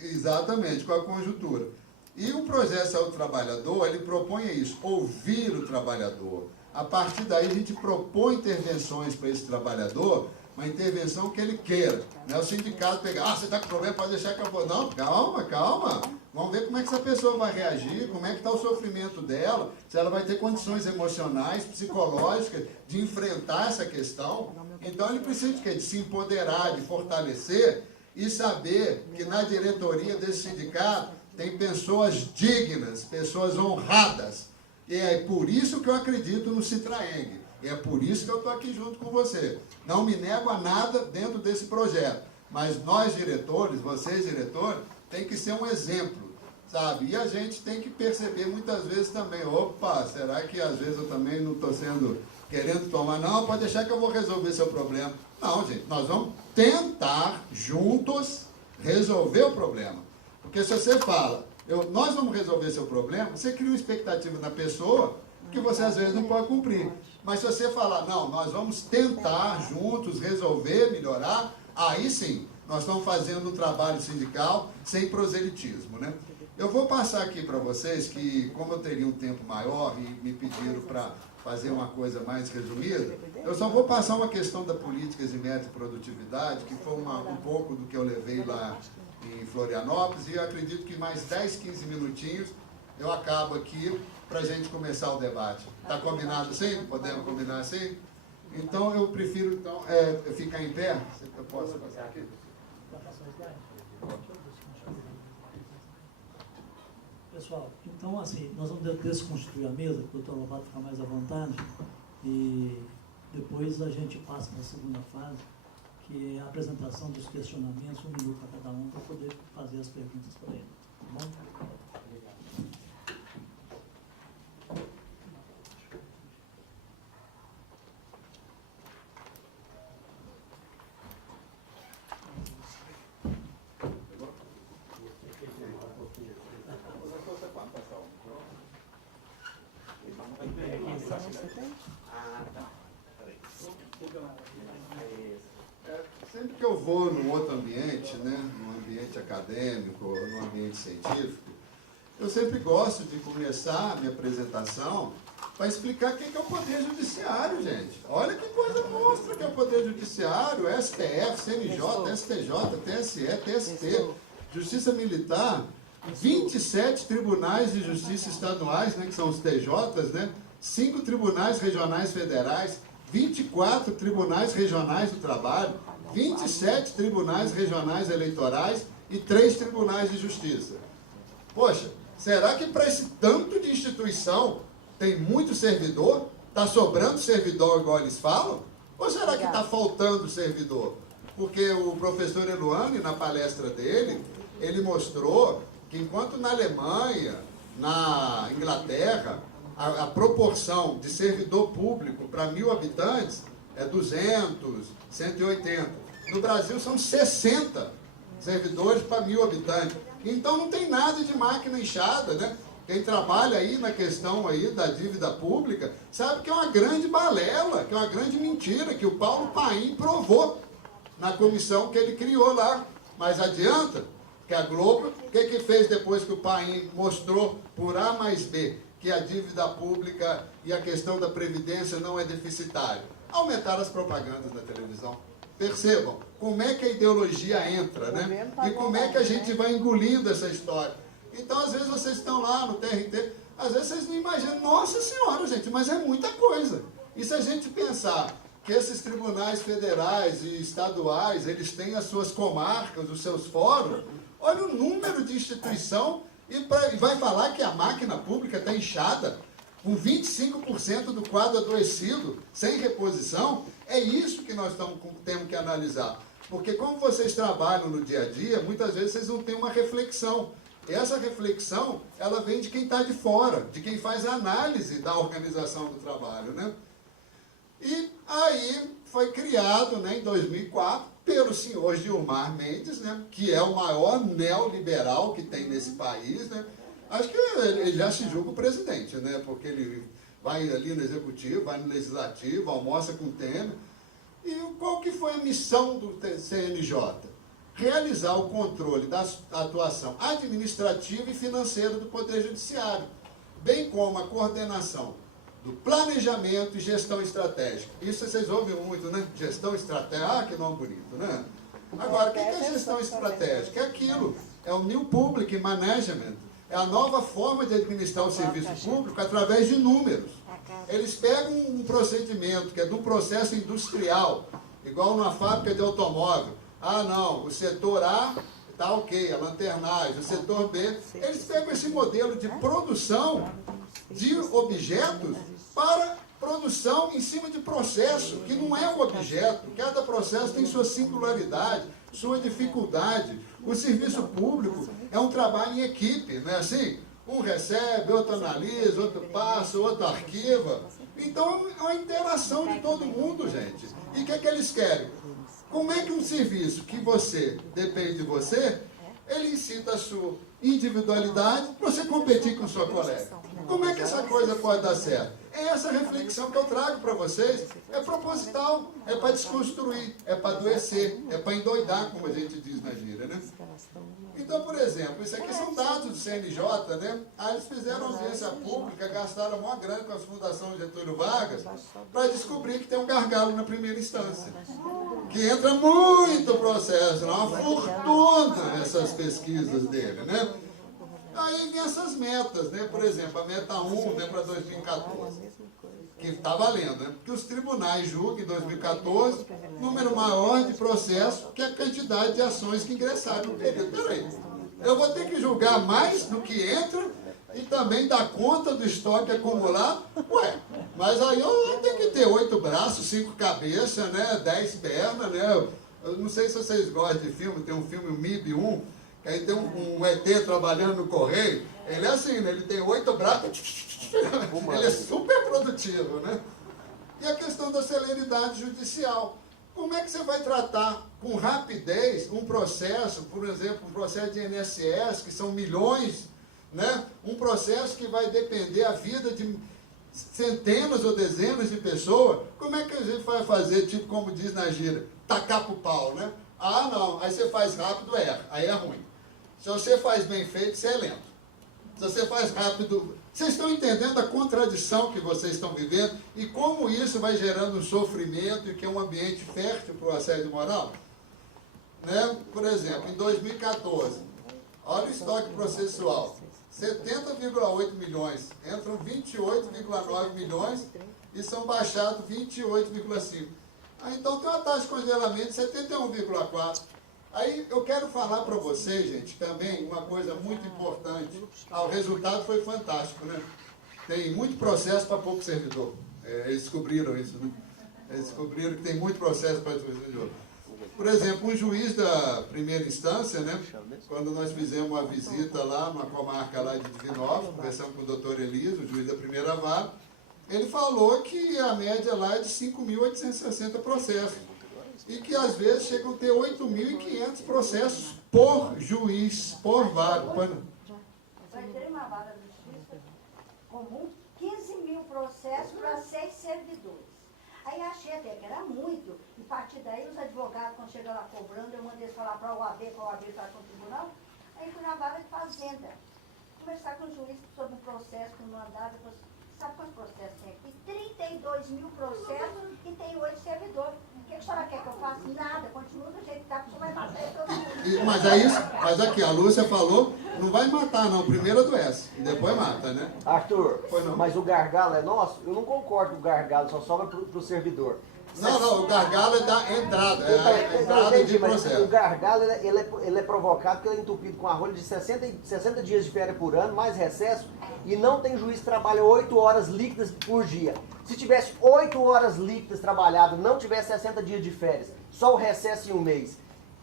Exatamente, com a conjuntura. E o projeto Saúde do Trabalhador, ele propõe isso, ouvir o trabalhador. A partir daí, a gente propõe intervenções para esse trabalhador, uma intervenção que ele queira. Não é o sindicato pegar, você está com problema, pode deixar que eu vou. Não, calma, calma. Vamos ver como é que essa pessoa vai reagir, como é que está o sofrimento dela, se ela vai ter condições emocionais, psicológicas, de enfrentar essa questão. Então ele precisa de quê? De se empoderar, de fortalecer e saber que na diretoria desse sindicato tem pessoas dignas, pessoas honradas. E é por isso que eu acredito no Citraeng. E é por isso que eu estou aqui junto com você. Não me nego a nada dentro desse projeto. Mas nós, diretores, vocês, diretores, tem que ser um exemplo, sabe? E a gente tem que perceber muitas vezes também, opa, será que às vezes eu também não estou querendo tomar? Não, pode deixar que eu vou resolver seu problema. Não, gente, nós vamos tentar juntos resolver o problema. Porque se você fala, nós vamos resolver seu problema, você cria uma expectativa na pessoa que você às vezes não pode cumprir. Mas se você falar, não, nós vamos tentar juntos resolver, melhorar, aí sim, nós estamos fazendo um trabalho sindical sem proselitismo, né? Eu vou passar aqui para vocês que, como eu teria um tempo maior e me pediram para fazer uma coisa mais resumida, eu só vou passar uma questão da políticas e metas de produtividade, que foi um pouco do que eu levei lá em Florianópolis, e eu acredito que mais 10, 15 minutinhos eu acabo aqui para a gente começar o debate. Está combinado assim? Podemos combinar assim? Então eu prefiro ficar em pé. Eu posso passar aqui? Pessoal, então assim, nós vamos desconstruir a mesa, para o doutor Lobato ficar mais à vontade, e depois a gente passa para a segunda fase, que é a apresentação dos questionamentos, 1 minuto para cada um, para poder fazer as perguntas para ele. Tá bom? Sempre que eu vou num outro ambiente, né, num ambiente acadêmico, ou num ambiente científico, eu sempre gosto de começar a minha apresentação para explicar o que é o Poder Judiciário, gente. Olha que coisa monstra que é o Poder Judiciário, STF, CNJ, STJ, TSE, TST, Justiça Militar, 27 tribunais de justiça estaduais, né, que são os TJs, né, 5 tribunais regionais federais, 24 tribunais regionais do trabalho, 27 tribunais regionais eleitorais e 3 tribunais de justiça. Poxa, será que para esse tanto de instituição tem muito servidor? Está sobrando servidor igual eles falam? Ou será que está faltando servidor? Porque o professor Eluane, na palestra dele, ele mostrou que enquanto na Alemanha, na Inglaterra, a proporção de servidor público para 1.000 habitantes é 200, 180. No Brasil são 60 servidores para 1.000 habitantes. Então não tem nada de máquina inchada, né? Quem trabalha aí na questão aí da dívida pública sabe que é uma grande balela, que é uma grande mentira, que o Paulo Paim provou na comissão que ele criou lá. Mas adianta que a Globo, o que fez depois que o Paim mostrou por A mais B que a dívida pública e a questão da Previdência não é deficitária? Aumentar as propagandas na televisão. Percebam como é que a ideologia entra, né? E como é que a gente vai engolindo essa história. Então, às vezes, vocês estão lá no TRT, às vezes vocês não imaginam, nossa senhora, gente, mas é muita coisa. E se a gente pensar que esses tribunais federais e estaduais, eles têm as suas comarcas, os seus fóruns, olha o número de instituição e vai falar que a máquina pública está inchada, com 25% do quadro adoecido, sem reposição. É isso que nós temos que analisar. Porque como vocês trabalham no dia a dia, muitas vezes vocês não têm uma reflexão. Essa reflexão, ela vem de quem está de fora, de quem faz a análise da organização do trabalho, né? E aí foi criado, né, em 2004, pelo senhor Gilmar Mendes, né, que é o maior neoliberal que tem nesse país, né? Acho que ele já se julga o presidente, né? Porque ele vai ali no executivo, vai no legislativo, almoça com o Temer. E qual que foi a missão do CNJ? Realizar o controle da atuação administrativa e financeira do Poder Judiciário, bem como a coordenação do planejamento e gestão estratégica. Isso vocês ouvem muito, né? Gestão estratégica, ah, que nome bonito, né? Agora, o que é gestão estratégica? É aquilo, é o New Public Management, é a nova forma de administrar o serviço público através de números. Eles pegam um procedimento, que é de um processo industrial, igual numa fábrica de automóvel. Ah, não, o setor A está ok, a lanternagem, o setor B. Eles pegam esse modelo de produção de objetos para produção em cima de processo, que não é um objeto. Cada processo tem sua singularidade, sua dificuldade. O serviço público é um trabalho em equipe, não é assim? Um recebe, outro analisa, outro passa, outro arquiva. Então, é uma interação de todo mundo, gente. E o que é que eles querem? Como é que um serviço que depende de você, ele incita a sua individualidade para você competir com o seu colega? Como é que essa coisa pode dar certo? É essa reflexão que eu trago para vocês. É proposital, é para desconstruir, é para adoecer, é para endoidar, como a gente diz na gíria, né? Então, por exemplo, isso aqui são dados do CNJ, né? Aí eles fizeram audiência pública, gastaram uma grana com a Fundação Getúlio Vargas para descobrir que tem um gargalo na primeira instância. Que entra muito processo, uma fortuna essas pesquisas dele, né? Aí vem essas metas, né? Por exemplo, a meta 1, né, para 2014, que está valendo, né? Que os tribunais julguem em 2014 número maior de processos que a quantidade de ações que ingressaram no período. Peraí, eu vou ter que julgar mais do que entra e também dar conta do estoque acumulado? Ué, mas aí eu tenho que ter 8 braços, 5 cabeças, né? 10 pernas, né? Eu não sei se vocês gostam de filme, tem um filme, o MIB 1, que aí tem um ET trabalhando no correio. Ele é assim, né? Ele tem 8 braços, ele é super produtivo, né? E a questão da celeridade judicial. Como é que você vai tratar com rapidez um processo, por exemplo, um processo de INSS, que são milhões, né? Um processo que vai depender a vida de centenas ou dezenas de pessoas? Como é que a gente vai fazer, tipo como diz na gíria, tacar pro pau, né? Ah, não, aí você faz rápido, erra, aí é ruim. Se você faz bem feito, você é lento. Se você faz rápido... Vocês estão entendendo a contradição que vocês estão vivendo e como isso vai gerando um sofrimento e que é um ambiente fértil para o assédio moral? Né? Por exemplo, em 2014, olha o estoque processual. 70,8 milhões, entram 28,9 milhões e são baixados 28,5. Então tem uma taxa de congelamento de 71,4. Aí eu quero falar para vocês, gente, também uma coisa muito importante. O resultado foi fantástico, né? Tem muito processo para pouco servidor. Eles descobriram isso, né? Eles descobriram que tem muito processo para servidor. Por exemplo, um juiz da primeira instância, né? Quando nós fizemos uma visita lá, numa comarca lá de Divinópolis, conversamos com o doutor Elias, o juiz da primeira vara, ele falou que a média lá é de 5.860 processos. E que às vezes chegam a ter 8.500 processos por juiz, por vara. Vai ter uma vara de justiça comum, 15 mil processos para 6 servidores. Aí achei até que era muito. E a partir daí os advogados, quando chegam lá cobrando, eu mandei eles falar para a OAB, para a OAB para o tribunal. Aí fui na vara de fazenda, conversar com o juiz sobre um processo que não andava. Sabe quantos processos tem aqui? 32 mil processos e tem 8 servidores. O que a senhora quer que eu faça? Nada, continua do jeito que está, porque você vai matar todo mundo. Mas é isso, mas aqui, a Lúcia falou, não vai matar não, primeiro adoece, e depois mata, né? Arthur, mas o gargalo é nosso? Eu não concordo que o gargalo só sobra pro servidor. Não, o gargalo é da entrada, é a entrada de processo. O gargalo ele é provocado porque ele é entupido com a rolha de 60 dias de férias por ano, mais recesso, e não tem juiz que trabalha 8 horas líquidas por dia. Se tivesse 8 horas líquidas trabalhadas, não tivesse 60 dias de férias, só o recesso em um mês,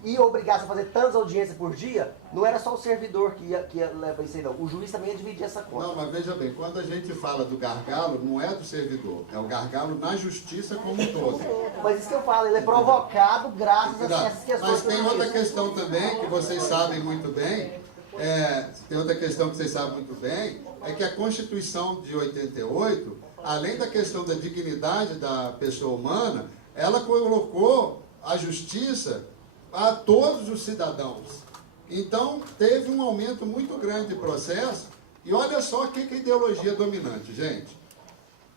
e obrigasse a fazer tantas audiências por dia, não era só o servidor que ia levar isso aí não. O juiz também ia dividir essa conta. Não, mas veja bem, quando a gente fala do gargalo, não é do servidor, é o gargalo na justiça como um todo. Mas isso que eu falo, ele é provocado graças a essas questões. Mas tem outra questão também, que vocês sabem muito bem, é que a Constituição de 88, além da questão da dignidade da pessoa humana, ela colocou a justiça a todos os cidadãos. Então, teve um aumento muito grande de processo, e olha só o que é a ideologia dominante, gente.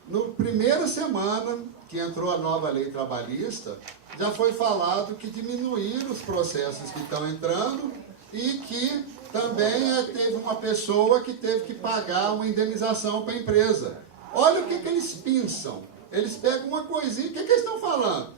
No primeira semana que entrou a nova lei trabalhista, já foi falado que diminuíram os processos que estão entrando e que também teve uma pessoa que teve que pagar uma indenização para a empresa. Olha o que eles pensam. Eles pegam uma coisinha, o que eles estão falando?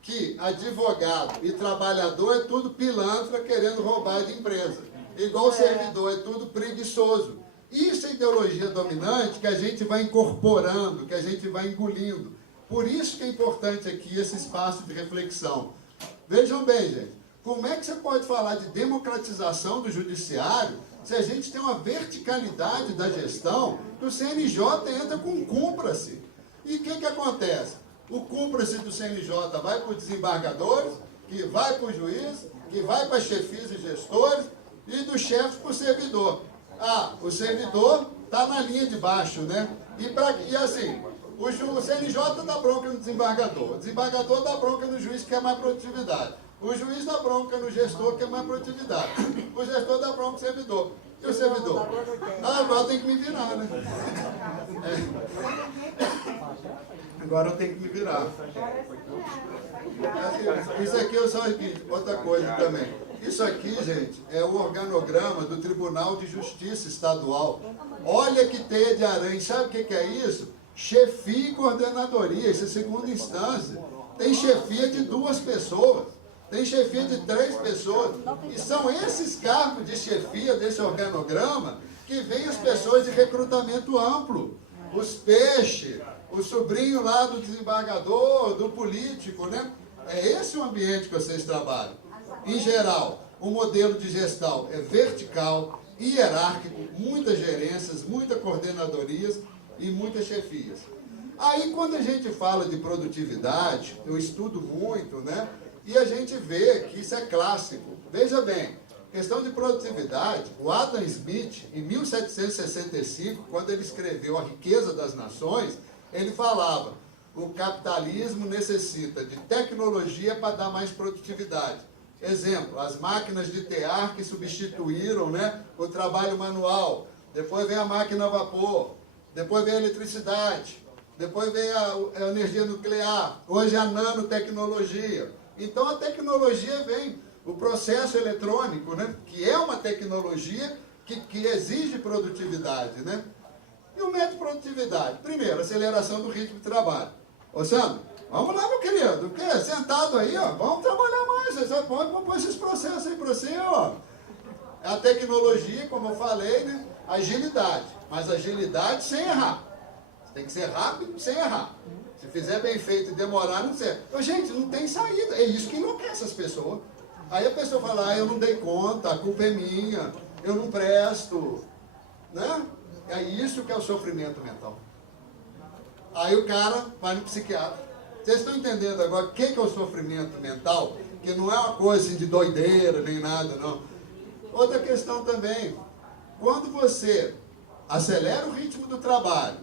Que advogado e trabalhador é tudo pilantra querendo roubar de empresa. Igual servidor, é tudo preguiçoso. Isso é ideologia dominante que a gente vai incorporando, que a gente vai engolindo. Por isso que é importante aqui esse espaço de reflexão. Vejam bem, gente, como é que você pode falar de democratização do judiciário se a gente tem uma verticalidade da gestão que o CNJ entra com cumpra-se? E o que acontece? O cumpra-se do CNJ vai para os desembargadores, que vai para o juiz, que vai para chefias e gestores, e do chefe para o servidor. Ah, o servidor está na linha de baixo, né? E assim, o CNJ dá bronca no desembargador, o desembargador dá bronca no juiz que quer mais produtividade, o juiz dá bronca no gestor que quer mais produtividade, o gestor dá bronca no servidor. E o servidor? Ah, agora tem que me virar, né? Agora eu tenho que me virar. Isso aqui é só outra coisa também. Isso aqui, gente, é o organograma do Tribunal de Justiça Estadual. Olha que teia de aranha. Sabe o que é isso? Chefia e coordenadoria. Isso é segunda instância. Tem chefia de 2 pessoas. Tem chefia de 3 pessoas. E são esses cargos de chefia desse organograma que vêm as pessoas de recrutamento amplo. Os peixes, o sobrinho lá do desembargador, do político, né? É esse o ambiente que vocês trabalham. Em geral, o modelo de gestão é vertical, hierárquico, muitas gerências, muitas coordenadorias e muitas chefias. Aí, quando a gente fala de produtividade, eu estudo muito, né? E a gente vê que isso é clássico. Veja bem, questão de produtividade, o Adam Smith, em 1765, quando ele escreveu A Riqueza das Nações, ele falava: o capitalismo necessita de tecnologia para dar mais produtividade. Exemplo, as máquinas de tear que substituíram, né, o trabalho manual. Depois vem a máquina a vapor. Depois vem a eletricidade. Depois vem a energia nuclear. Hoje a nanotecnologia. Então a tecnologia vem. O processo eletrônico, né, que é uma tecnologia que exige produtividade, né? E o método de produtividade? Primeiro, aceleração do ritmo de trabalho. Ô Sandro, vamos lá, meu querido. O quê? Sentado aí, ó. Vamos trabalhar mais. Você pode pôr esses processos aí para você, ó. A tecnologia, como eu falei, né? Agilidade. Mas agilidade sem errar. Tem que ser rápido sem errar. Se fizer bem feito e demorar, não serve. Mas, gente, não tem saída. É isso que enlouquece as pessoas. Aí a pessoa fala: ah, eu não dei conta, a culpa é minha, eu não presto. Né? É isso que é o sofrimento mental. Aí o cara vai no psiquiatra. Vocês estão entendendo agora o que é o sofrimento mental? Que não é uma coisa assim de doideira, nem nada, não. Outra questão também. Quando você acelera o ritmo do trabalho,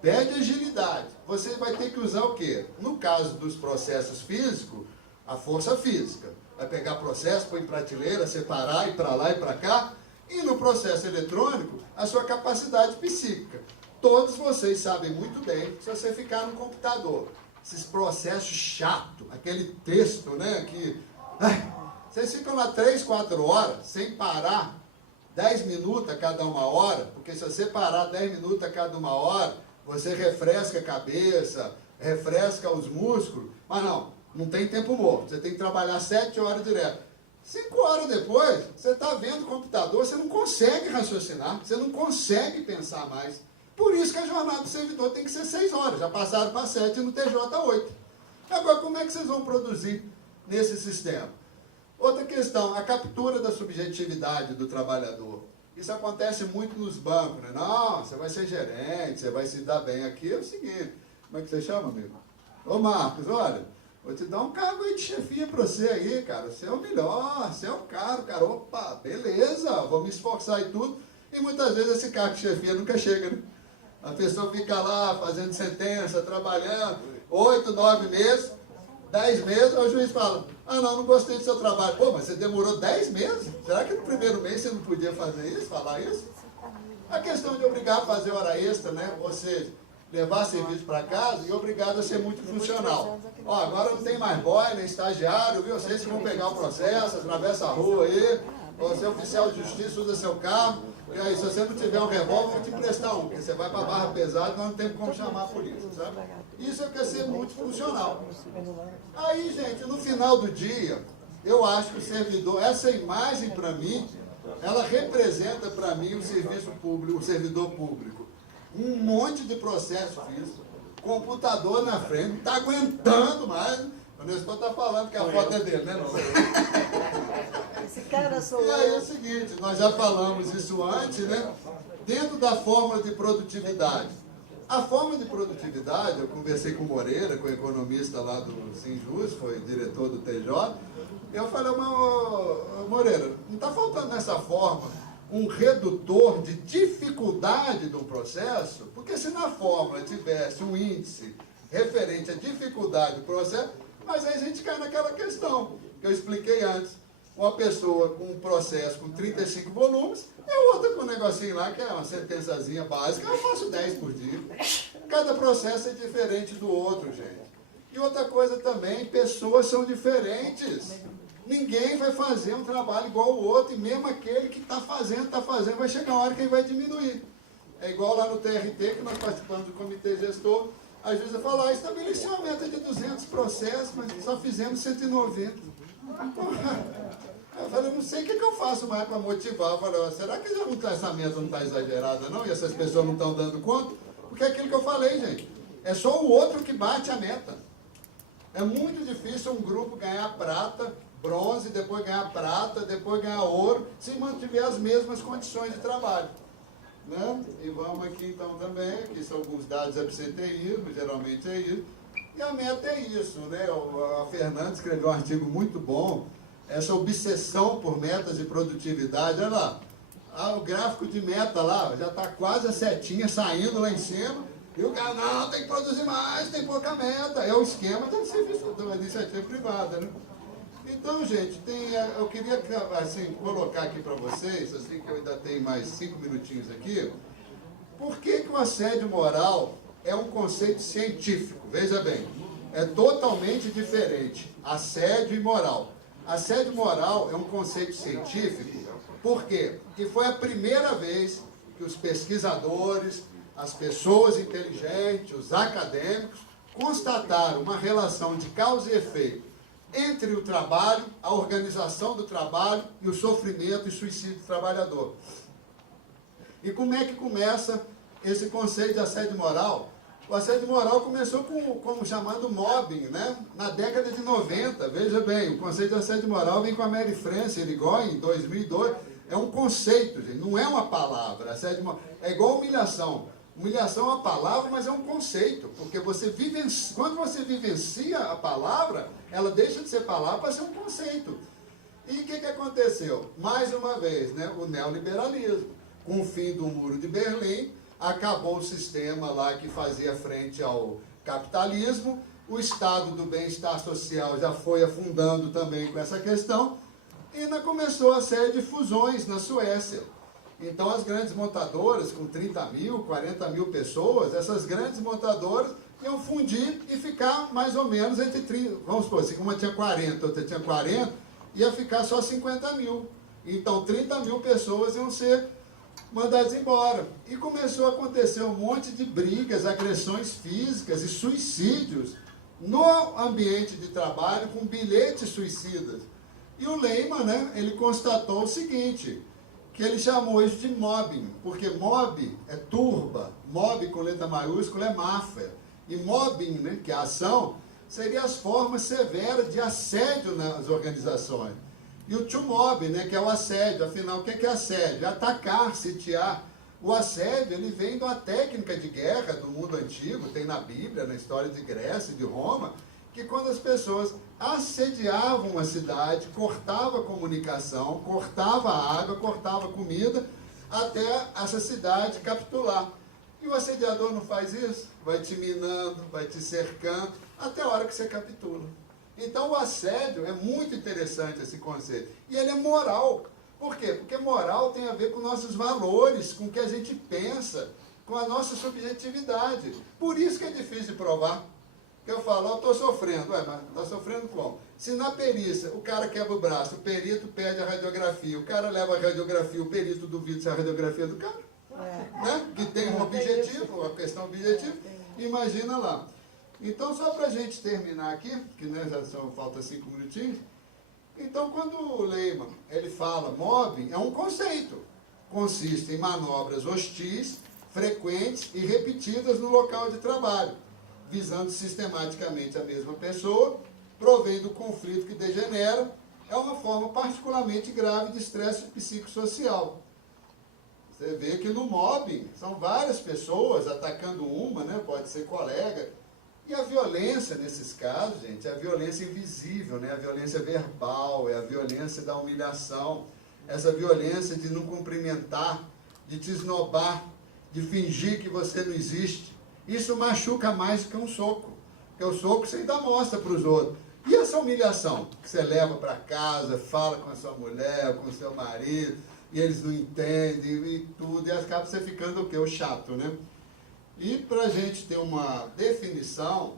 perde agilidade, você vai ter que usar o quê? No caso dos processos físicos, a força física. Vai pegar processo, pôr em prateleira, separar, ir para lá e para cá. E no processo eletrônico, a sua capacidade psíquica. Todos vocês sabem muito bem que se você ficar no computador, esses processos chatos, aquele texto, né, que... vocês ficam lá 3, 4 horas, sem parar, 10 minutos a cada 1 hora, porque se você parar 10 minutos a cada 1 hora, você refresca a cabeça, refresca os músculos, mas não tem tempo morto, você tem que trabalhar 7 horas direto. 5 horas depois, você está vendo o computador, você não consegue raciocinar, você não consegue pensar mais. Por isso que a jornada do servidor tem que ser 6 horas, já passaram para 7 no TJ 8. Agora, como é que vocês vão produzir nesse sistema? Outra questão, a captura da subjetividade do trabalhador. Isso acontece muito nos bancos, né? Não, você vai ser gerente, você vai se dar bem aqui. É o seguinte, como é que você chama, amigo? Ô Marcos, olha, vou te dar um cargo aí de chefia para você aí, cara. Você é o melhor, você é o cara. Opa, beleza, vou me esforçar e tudo. E muitas vezes esse cargo de chefia nunca chega, né? A pessoa fica lá fazendo sentença, trabalhando, 8, 9 meses, 10 meses, aí o juiz fala: ah, não gostei do seu trabalho. Pô, mas você demorou 10 meses? Será que no primeiro mês você não podia fazer isso, falar isso? A questão de obrigar a fazer hora extra, né? Ou seja, levar serviço para casa e obrigado a ser multifuncional. Ó, agora não tem mais boy, nem estagiário, viu? Vocês que vão pegar o processo, atravessa a rua aí, você é oficial de justiça, usa seu carro, e aí se você não tiver um revólver, eu vou te emprestar um, porque você vai para a barra pesada, nós não temos como chamar a polícia, sabe? Isso é que é ser multifuncional. Aí, gente, no final do dia, eu acho que o servidor, essa imagem para mim, ela representa para mim o serviço público, o servidor público. Um monte de processo físico, computador na frente, não está aguentando mais. O Nestor está falando que a foto é dele, né? Esse cara sou E aí é o seguinte, nós já falamos isso antes, né? Dentro da fórmula de produtividade. A forma de produtividade, eu conversei com o Moreira, com o economista lá do Sinjus, foi diretor do TJ, eu falei, mas, Moreira, não está faltando nessa forma um redutor de dificuldade do processo? Porque se na fórmula tivesse um índice referente à dificuldade do processo, mas aí a gente cai naquela questão que eu expliquei antes. Uma pessoa com um processo com 35 volumes e outra com um negocinho lá, que é uma sentençazinha básica, eu faço 10 por dia. Cada processo é diferente do outro, gente. E outra coisa também, pessoas são diferentes. Ninguém vai fazer um trabalho igual ao outro, e mesmo aquele que está fazendo, vai chegar uma hora que ele vai diminuir. É igual lá no TRT, que nós participamos do comitê gestor, às vezes eu falo, estabeleci uma meta de 200 processos, mas só fizemos 190. Eu falei, não sei o que eu faço mais para motivar. Eu falei, será que já não tá, essa meta não está exagerada, não? E essas pessoas não estão dando conta? Porque é aquilo que eu falei, gente. É só o outro que bate a meta. É muito difícil um grupo ganhar prata, bronze, depois ganhar prata, depois ganhar ouro, se mantiver as mesmas condições de trabalho. Né? E vamos aqui então também, aqui são alguns dados de absenteísmo, geralmente é isso. E a meta é isso, né? A Fernanda escreveu um artigo muito bom, essa obsessão por metas de produtividade. Olha lá, o gráfico de meta lá, já está quase a setinha saindo lá em cima, e o cara, não, tem que produzir mais, tem pouca meta. É o esquema do serviço, da iniciativa privada, né? Então, gente, eu queria assim, colocar aqui para vocês, assim que eu ainda tenho mais 5 minutinhos aqui, por que o assédio moral é um conceito científico? Veja bem, é totalmente diferente, assédio e moral. Assédio moral é um conceito científico, por quê? Porque foi a primeira vez que os pesquisadores, as pessoas inteligentes, os acadêmicos, constataram uma relação de causa e efeito entre o trabalho, a organização do trabalho e o sofrimento e suicídio do trabalhador. E como é que começa esse conceito de assédio moral? O assédio moral começou como chamado mobbing, né? Na década de 90, veja bem, o conceito de assédio moral vem com a Mary Frances Irigoyen, em 2002, é um conceito, gente, não é uma palavra. Assédio moral é igual humilhação. Humilhação é uma palavra, mas é um conceito, porque quando você vivencia a palavra, ela deixa de ser palavra para ser um conceito. E o que aconteceu? Mais uma vez, né, o neoliberalismo. Com o fim do Muro de Berlim, acabou o sistema lá que fazia frente ao capitalismo, o Estado do bem-estar social já foi afundando também com essa questão, e começou a série de fusões na Suécia. Então, as grandes montadoras, com 30 mil, 40 mil pessoas, essas grandes montadoras iam fundir e ficar mais ou menos entre 30, vamos supor, se uma tinha 40, outra tinha 40, ia ficar só 50 mil. Então, 30 mil pessoas iam ser mandadas embora. E começou a acontecer um monte de brigas, agressões físicas e suicídios no ambiente de trabalho, com bilhetes suicidas. E o Lehman, né, ele constatou o seguinte, que ele chamou isso de mobbing, porque mob é turba, mob com letra maiúscula é máfia, e mobbing, né, que é a ação, seria as formas severas de assédio nas organizações. E o to mob, né, que é o assédio, afinal, o que é assédio? É atacar, sitiar. O assédio, ele vem de uma técnica de guerra do mundo antigo, tem na Bíblia, na história de Grécia e de Roma, que quando as pessoas assediavam a cidade, cortava a comunicação, cortava a água, cortava a comida, até essa cidade capitular. E o assediador não faz isso? Vai te minando, vai te cercando, até a hora que você capitula. Então o assédio é muito interessante esse conceito. E ele é moral. Por quê? Porque moral tem a ver com nossos valores, com o que a gente pensa, com a nossa subjetividade. Por isso que é difícil de provar. Que eu falo, eu estou sofrendo. Ué, mas está sofrendo como? Se na perícia o cara quebra o braço, o perito pede a radiografia, o cara leva a radiografia, o perito duvida se é a radiografia do cara, né? Que tem um objetivo, uma questão objetiva, imagina lá. Então, só para a gente terminar aqui, que né, já são, falta 5 minutinhos, então quando o Lehmann ele fala mobbing, é um conceito, consiste em manobras hostis, frequentes e repetidas no local de trabalho, visando sistematicamente a mesma pessoa, provém do conflito que degenera, é uma forma particularmente grave de estresse psicossocial. Você vê que no mobbing são várias pessoas atacando uma, né? Pode ser colega. E a violência nesses casos, gente, é a violência invisível, né? A violência verbal, é a violência da humilhação, essa violência de não cumprimentar, de te esnobar, de fingir que você não existe. Isso machuca mais do que um soco. Porque o soco você ainda mostra para os outros. E essa humilhação que você leva para casa, fala com a sua mulher, com o seu marido, e eles não entendem e tudo, e acaba você ficando o quê? O chato, né? E para a gente ter uma definição,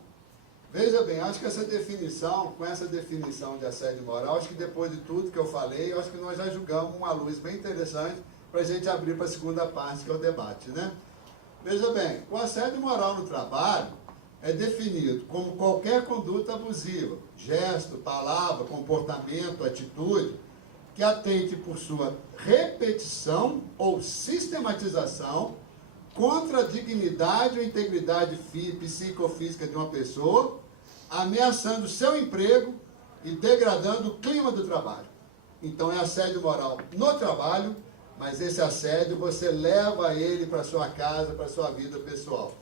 veja bem, acho que essa definição, com essa definição de assédio moral, acho que depois de tudo que eu falei, acho que nós já julgamos uma luz bem interessante para a gente abrir para a segunda parte, que é o debate, né? Veja bem, o assédio moral no trabalho é definido como qualquer conduta abusiva, gesto, palavra, comportamento, atitude, que atente por sua repetição ou sistematização contra a dignidade ou integridade psicofísica de uma pessoa, ameaçando seu emprego e degradando o clima do trabalho. Então é assédio moral no trabalho, mas esse assédio você leva ele para sua casa, para sua vida pessoal.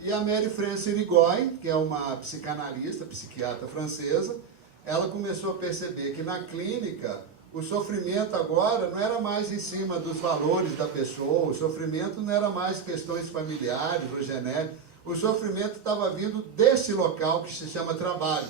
E a Mary Frances Irigoyen, que é uma psicanalista, psiquiatra francesa, ela começou a perceber que na clínica o sofrimento agora não era mais em cima dos valores da pessoa, o sofrimento não era mais questões familiares ou genéricas, o sofrimento estava vindo desse local que se chama trabalho.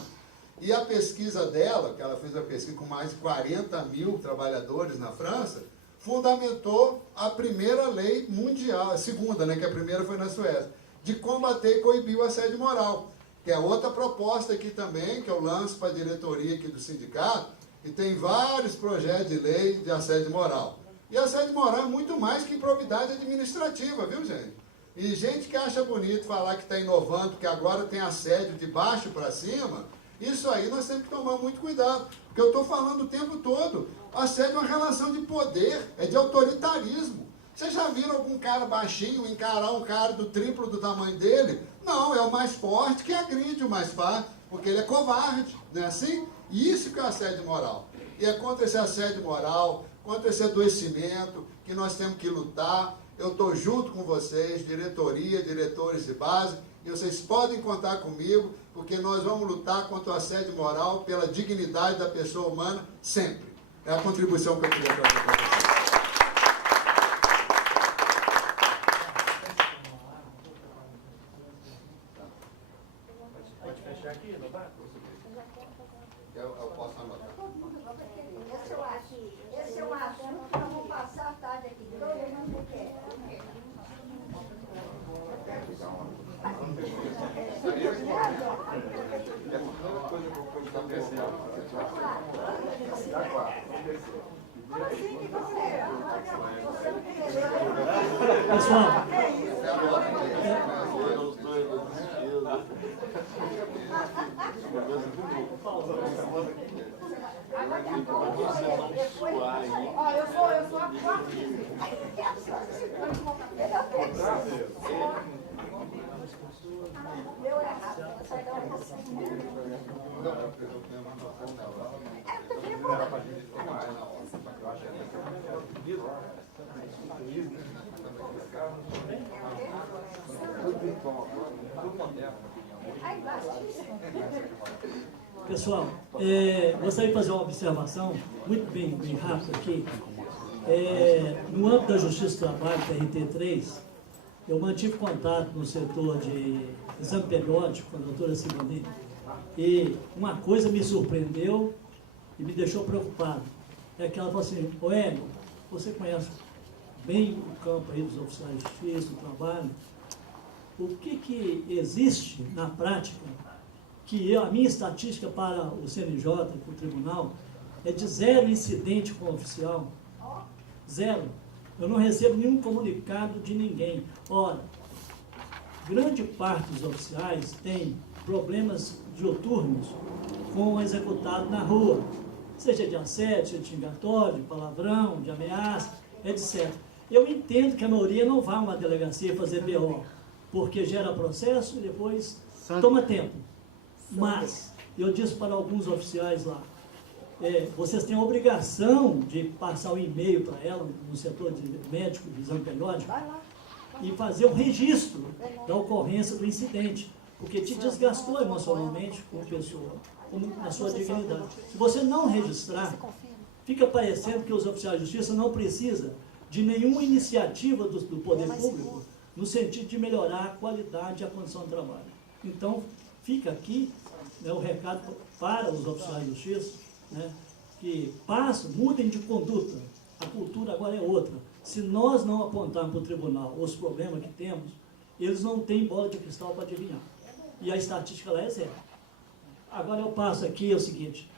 E a pesquisa dela, que ela fez a pesquisa com mais de 40 mil trabalhadores na França, fundamentou a primeira lei mundial, a segunda, né, que a primeira foi na Suécia, de combater e coibir o assédio moral, que é outra proposta aqui também, que eu lanço para a diretoria aqui do sindicato, e tem vários projetos de lei de assédio moral. E assédio moral é muito mais que improbidade administrativa, viu, gente? E gente que acha bonito falar que está inovando, que agora tem assédio de baixo para cima, isso aí nós temos que tomar muito cuidado, porque eu estou falando o tempo todo, assédio é uma relação de poder, é de autoritarismo. Vocês já viram algum cara baixinho encarar um cara do triplo do tamanho dele? Não, é o mais forte que agride o mais fraco, porque ele é covarde, não é assim? Isso que é assédio moral. E é contra esse assédio moral, contra esse adoecimento, que nós temos que lutar. Eu estou junto com vocês, diretoria, diretores de base, e vocês podem contar comigo, porque nós vamos lutar contra o assédio moral pela dignidade da pessoa humana sempre. É a contribuição que eu queria trazer para vocês. Pode fechar aqui, não vai? Eu posso anotar. Esse é um assunto que nós vamos passar a tarde aqui. Todo mundo quer. Pessoal, Eu sou a quarta. Meu errado. pessoal, gostaria de fazer uma observação muito bem rápida aqui. No âmbito da Justiça do Trabalho, TRT3, eu mantive contato no setor de exame periódico com a doutora Simone, e uma coisa me surpreendeu e me deixou preocupado. É que ela falou assim: ô Hélio, você conhece bem o campo aí dos oficiais de justiça, do trabalho, o que existe na prática, que a minha estatística para o CNJ e para o tribunal é de 0 incidente com o oficial. 0. Eu não recebo nenhum comunicado de ninguém. Ora, grande parte dos oficiais tem problemas dioturnos com o executado na rua, seja de assédio, seja de xingatório, de palavrão, de ameaça, etc. Eu entendo que a maioria não vai a uma delegacia fazer BO, porque gera processo e depois toma tempo. Mas, eu disse para alguns oficiais lá, vocês têm a obrigação de passar o e-mail para ela, no setor de médico, de exame periódico, e fazer um registro da ocorrência do incidente, porque te desgastou emocionalmente como pessoa, como na sua dignidade. Se você não registrar, fica parecendo que os oficiais de justiça não precisam de nenhuma iniciativa do poder público no sentido de melhorar a qualidade e a condição de trabalho. Então, fica aqui, né, o recado para os oficiais de justiça, né, que mudem de conduta. A cultura agora é outra. Se nós não apontarmos para o tribunal os problemas que temos, eles não têm bola de cristal para adivinhar. E a estatística lá é 0. Agora eu passo aqui, é o seguinte,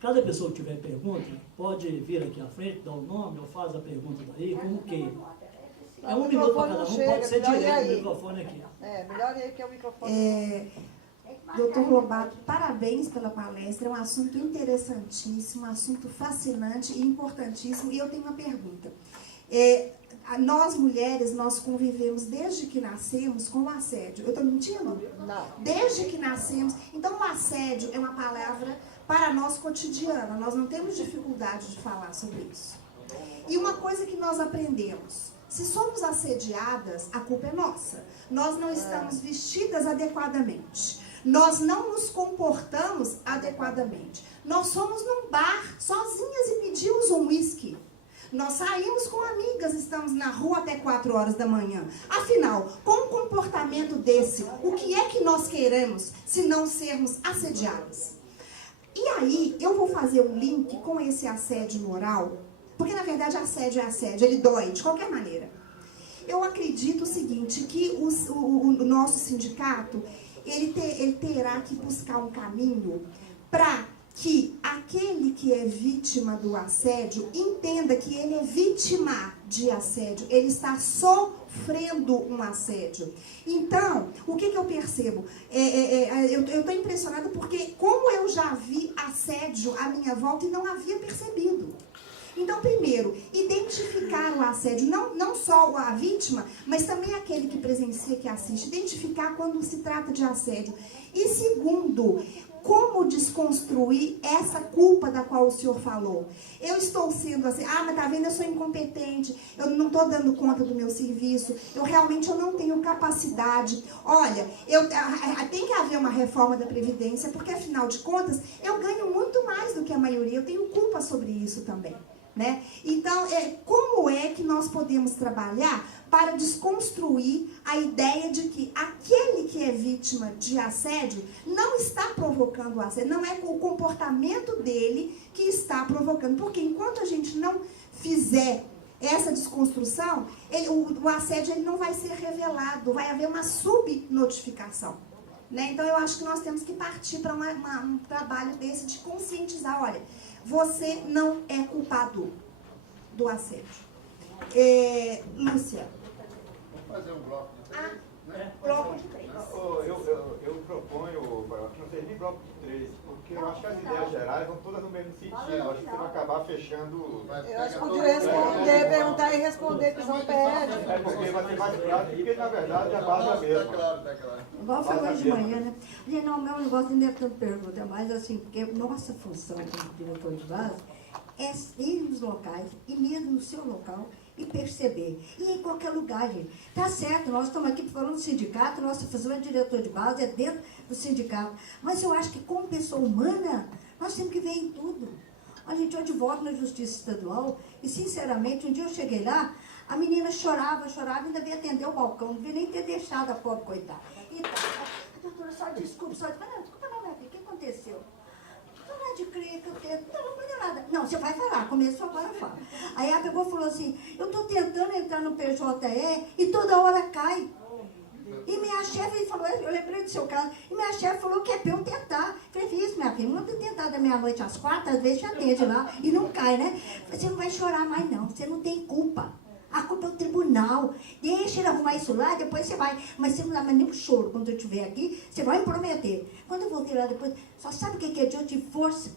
cada pessoa que tiver pergunta, pode vir aqui à frente, dar o nome, ou faz a pergunta daí, como queira. É 1 minuto para cada um, pode ser direto o microfone aqui. Melhor aí que é o microfone. Doutor Lobato, parabéns pela palestra, é um assunto interessantíssimo, um assunto fascinante e importantíssimo. E eu tenho uma pergunta. Nós, mulheres, nós convivemos desde que nascemos com o assédio. Eu estou mentindo? Não. Desde que nascemos. Então, o assédio é uma palavra para nós cotidiana. Nós não temos dificuldade de falar sobre isso. E uma coisa que nós aprendemos. Se somos assediadas, a culpa é nossa. Nós não estamos vestidas adequadamente. Nós não nos comportamos adequadamente. Nós fomos num bar sozinhas e pedimos um uísque. Nós saímos com amigas, estamos na rua até 4 horas da manhã. Afinal, com um comportamento desse, o que é que nós queremos se não sermos assediadas? E aí, eu vou fazer um link com esse assédio moral, porque na verdade assédio é assédio, ele dói de qualquer maneira. Eu acredito o seguinte, que o nosso sindicato, ele terá que buscar um caminho para que aquele que é vítima do assédio entenda que ele é vítima de assédio, ele está sofrendo um assédio. Então, o que eu percebo? Eu estou impressionada porque como eu já vi assédio à minha volta e não havia percebido. Então, primeiro, identificar o assédio, não só a vítima, mas também aquele que presencia, que assiste. Identificar quando se trata de assédio. E segundo, como desconstruir essa culpa da qual o senhor falou. Eu estou sendo assim, mas tá vendo, eu sou incompetente, eu não estou dando conta do meu serviço, eu não tenho capacidade. Olha, tem que haver uma reforma da Previdência, porque afinal de contas, eu ganho muito mais do que a maioria, eu tenho culpa sobre isso também. Né? Então, como é que nós podemos trabalhar para desconstruir a ideia de que aquele que é vítima de assédio não está provocando o assédio, não é o comportamento dele que está provocando, porque enquanto a gente não fizer essa desconstrução, o assédio ele não vai ser revelado, vai haver uma subnotificação. Né? Então, eu acho que nós temos que partir para um trabalho desse de conscientizar, olha, você não é culpado do assédio. Lúcia. Vamos fazer um bloco de 3? Bloco de 3. Eu proponho, que não seja nem bloco de 3, porque eu acho que as ideias gerais vão todas no mesmo sentido. Eu acho que você vai acabar fechando... Eu acho que podia responder, perguntar e responder, que são pede. Porque vai ser mais prático, porque na verdade a base é a mesma. Tá claro. Igual foi hoje de manhã, né? Gente, não, o meu negócio não é tanto pergunta, é mais assim, porque nossa função como diretor de base é ir nos locais, e mesmo no seu local, e perceber. E em qualquer lugar, gente. Tá certo, nós estamos aqui falando do sindicato, nossa função é diretor de base, é dentro do sindicato. Mas eu acho que como pessoa humana, nós temos que ver em tudo. A gente, eu advogo na Justiça Estadual, e sinceramente, um dia eu cheguei lá, a menina chorava, ainda veio atender o balcão, não devia nem ter deixado a pobre coitada. E tá, doutora, só desculpa, não, minha filha, o que aconteceu? Não é de crer que eu tenho, não aconteceu nada. Não, você vai falar, começou agora, fala. Aí ela pegou e falou assim, eu estou tentando entrar no PJE e toda hora cai. E minha chefe falou, eu lembrei do seu caso, e minha chefe falou que é para eu tentar. Eu falei, isso, minha filha, manda tentar da meia-noite às 4, às vezes já atende lá, e não cai, né? Você não vai chorar mais não, você não tem culpa. A culpa é o tribunal. Deixa ele arrumar isso lá, depois você vai. Mas você não dá mais nem um choro quando eu estiver aqui, você vai me prometer. Quando eu voltei lá depois, só sabe o que é dia de força?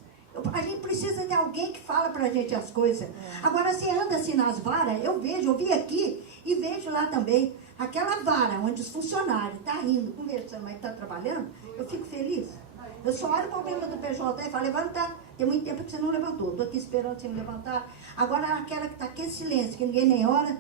A gente precisa de alguém que fala pra gente as coisas. Agora você anda assim nas varas, eu vi aqui e vejo lá também. Aquela vara onde os funcionários estão rindo, conversando, mas estão trabalhando, eu fico feliz. Eu só olho para o membro do PJ e falo, levanta. Tem muito tempo que você não levantou. Estou aqui esperando você me levantar. Agora, aquela que está aqui em silêncio, que ninguém nem olha,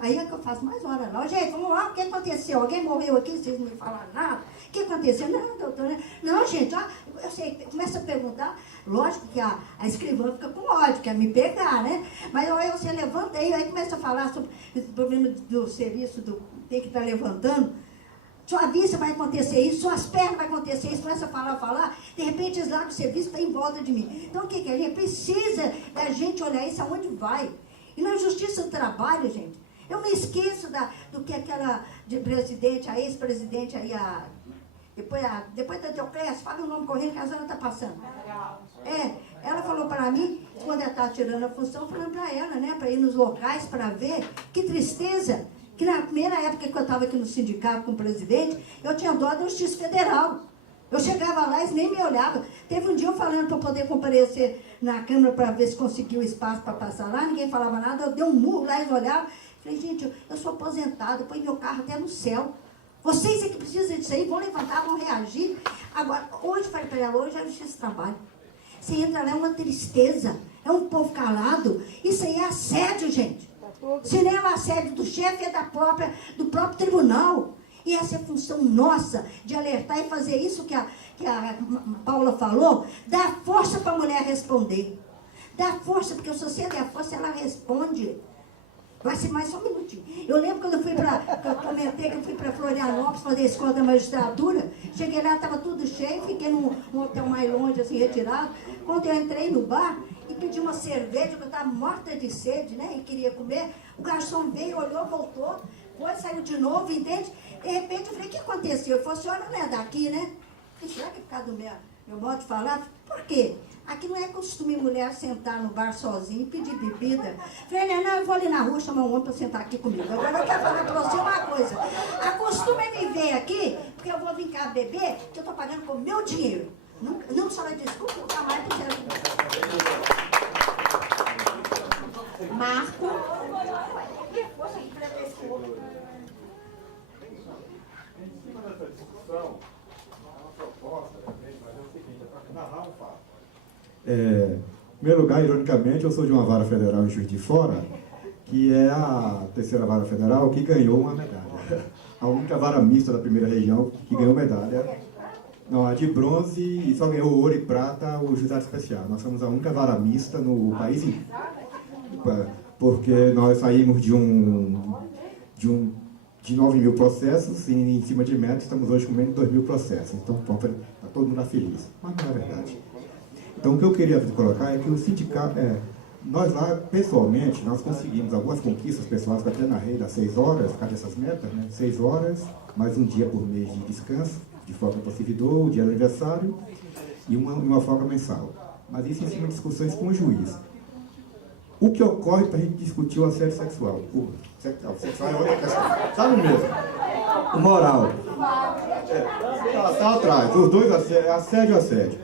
aí é que eu faço mais hora lá. Gente, vamos lá, o que aconteceu? Alguém morreu aqui, vocês não me falaram nada? O que aconteceu? Não, doutora. Não, gente, ó, eu sei, começa a perguntar. Lógico que a escrivã fica com ódio, quer me pegar, né? Mas aí você levanta aí começa a falar sobre o problema do serviço, tem que estar levantando. Sua vista vai acontecer isso, suas pernas vai acontecer isso, começa a falar, de repente eles largam o serviço para ir em volta de mim. Então o que é? A gente precisa da gente olhar isso aonde vai. E na justiça do trabalho, gente, eu me esqueço do que aquela de presidente, a ex-presidente aí, depois da Teoclésia, fala o nome correndo que a Zana está passando. Ela falou para mim, quando ela estava tirando a função, falando para ela, né, para ir nos locais para ver, que tristeza. Que na primeira época que eu estava aqui no sindicato com o presidente, eu tinha dó da Justiça Federal. Eu chegava lá e eles nem me olhavam. Teve um dia eu falando para eu poder comparecer na Câmara para ver se conseguia o espaço para passar lá, ninguém falava nada, eu dei um murro lá e eles olhavam. Falei, gente, eu sou aposentada, põe meu carro até no céu. Vocês é que precisam disso aí, vão levantar, vão reagir. Agora, hoje, falei para ela, hoje é a Justiça do Trabalho. Você entra lá, é uma tristeza, é um povo calado. Isso aí é assédio, gente. Se nem é o assédio do chefe, é do próprio tribunal. E essa é a função nossa, de alertar e fazer isso que a Paula falou, dar força para a mulher responder. Dar força, porque se você der força, ela responde. Vai ser mais só um minutinho. Eu lembro quando eu comentei que eu fui para Florianópolis fazer a escola da magistratura, cheguei lá, estava tudo cheio, fiquei num hotel mais longe, assim, retirado. Quando eu entrei no bar e pedi uma cerveja, que eu estava morta de sede, né, e queria comer, o garçom veio, olhou, voltou, saiu de novo, entende? De repente eu falei, o que aconteceu? Ele falou, a senhora não é daqui, né? Eu falei, será que é por causa do meu modo de falar? Por quê? Aqui não é costume mulher sentar no bar sozinha e pedir bebida. Falei, não, eu vou ali na rua chamar um homem para sentar aqui comigo. Agora eu quero falar para você uma coisa. Acostuma me ver aqui, porque eu vou vir cá beber, que eu estou pagando com o meu dinheiro. Não só vai desculpa, eu jamais do zero. Marco. Em cima dessa discussão, uma proposta também, mas é o seguinte, é para narrar um fato. Em primeiro lugar, ironicamente, eu sou de uma vara federal em Juiz de Fora, que é a terceira vara federal que ganhou uma medalha. A única vara mista da primeira região que ganhou medalha. Não, a de bronze e só ganhou ouro e prata o juizado especial. Nós somos a única vara mista no país inteiro. Porque nós saímos de 9 mil processos e em cima de meta estamos hoje com menos de 2 mil processos. Então, está todo mundo feliz. Mas não é verdade. Então, o que eu queria colocar é que o sindicato, nós lá, pessoalmente, nós conseguimos algumas conquistas pessoais, que até narrei das 6 horas, por causa dessas metas, né? 6 horas, mais um dia por mês de descanso, de folga para o servidor, o dia do aniversário e uma folga mensal. Mas isso em cima de discussões com o juiz. O que ocorre para a gente discutir o assédio sexual? O sexual é outra questão. Sabe mesmo? O moral. Tá atrás. Os dois, assédio e assédio.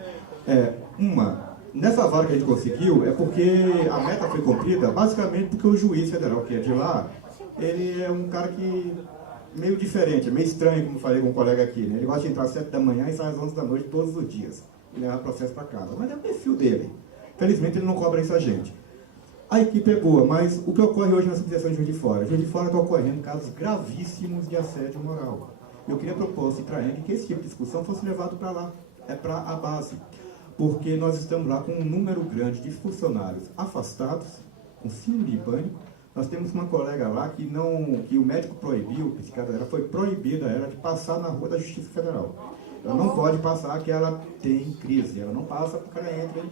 Nessa vara que a gente conseguiu, é porque a meta foi cumprida, basicamente porque o juiz federal, que é de lá, ele é um cara que meio diferente, é meio estranho, como falei com um colega aqui, né? Ele gosta de entrar às 7 da manhã e sai às 11 da noite todos os dias. E leva processo para casa. Mas é o perfil dele. Felizmente ele não cobra isso a gente. A equipe é boa, mas o que ocorre hoje na subseção de Juiz de Fora? Juiz de Fora está ocorrendo casos gravíssimos de assédio moral. Eu queria propor ao Citraeng que esse tipo de discussão fosse levado para lá, para a base. Porque nós estamos lá com um número grande de funcionários afastados, com síndrome de pânico. Nós temos uma colega lá que o médico proibiu, o psiquiatra dela foi proibida de passar na rua da Justiça Federal. Ela não pode passar que ela tem crise, ela não passa porque ela entra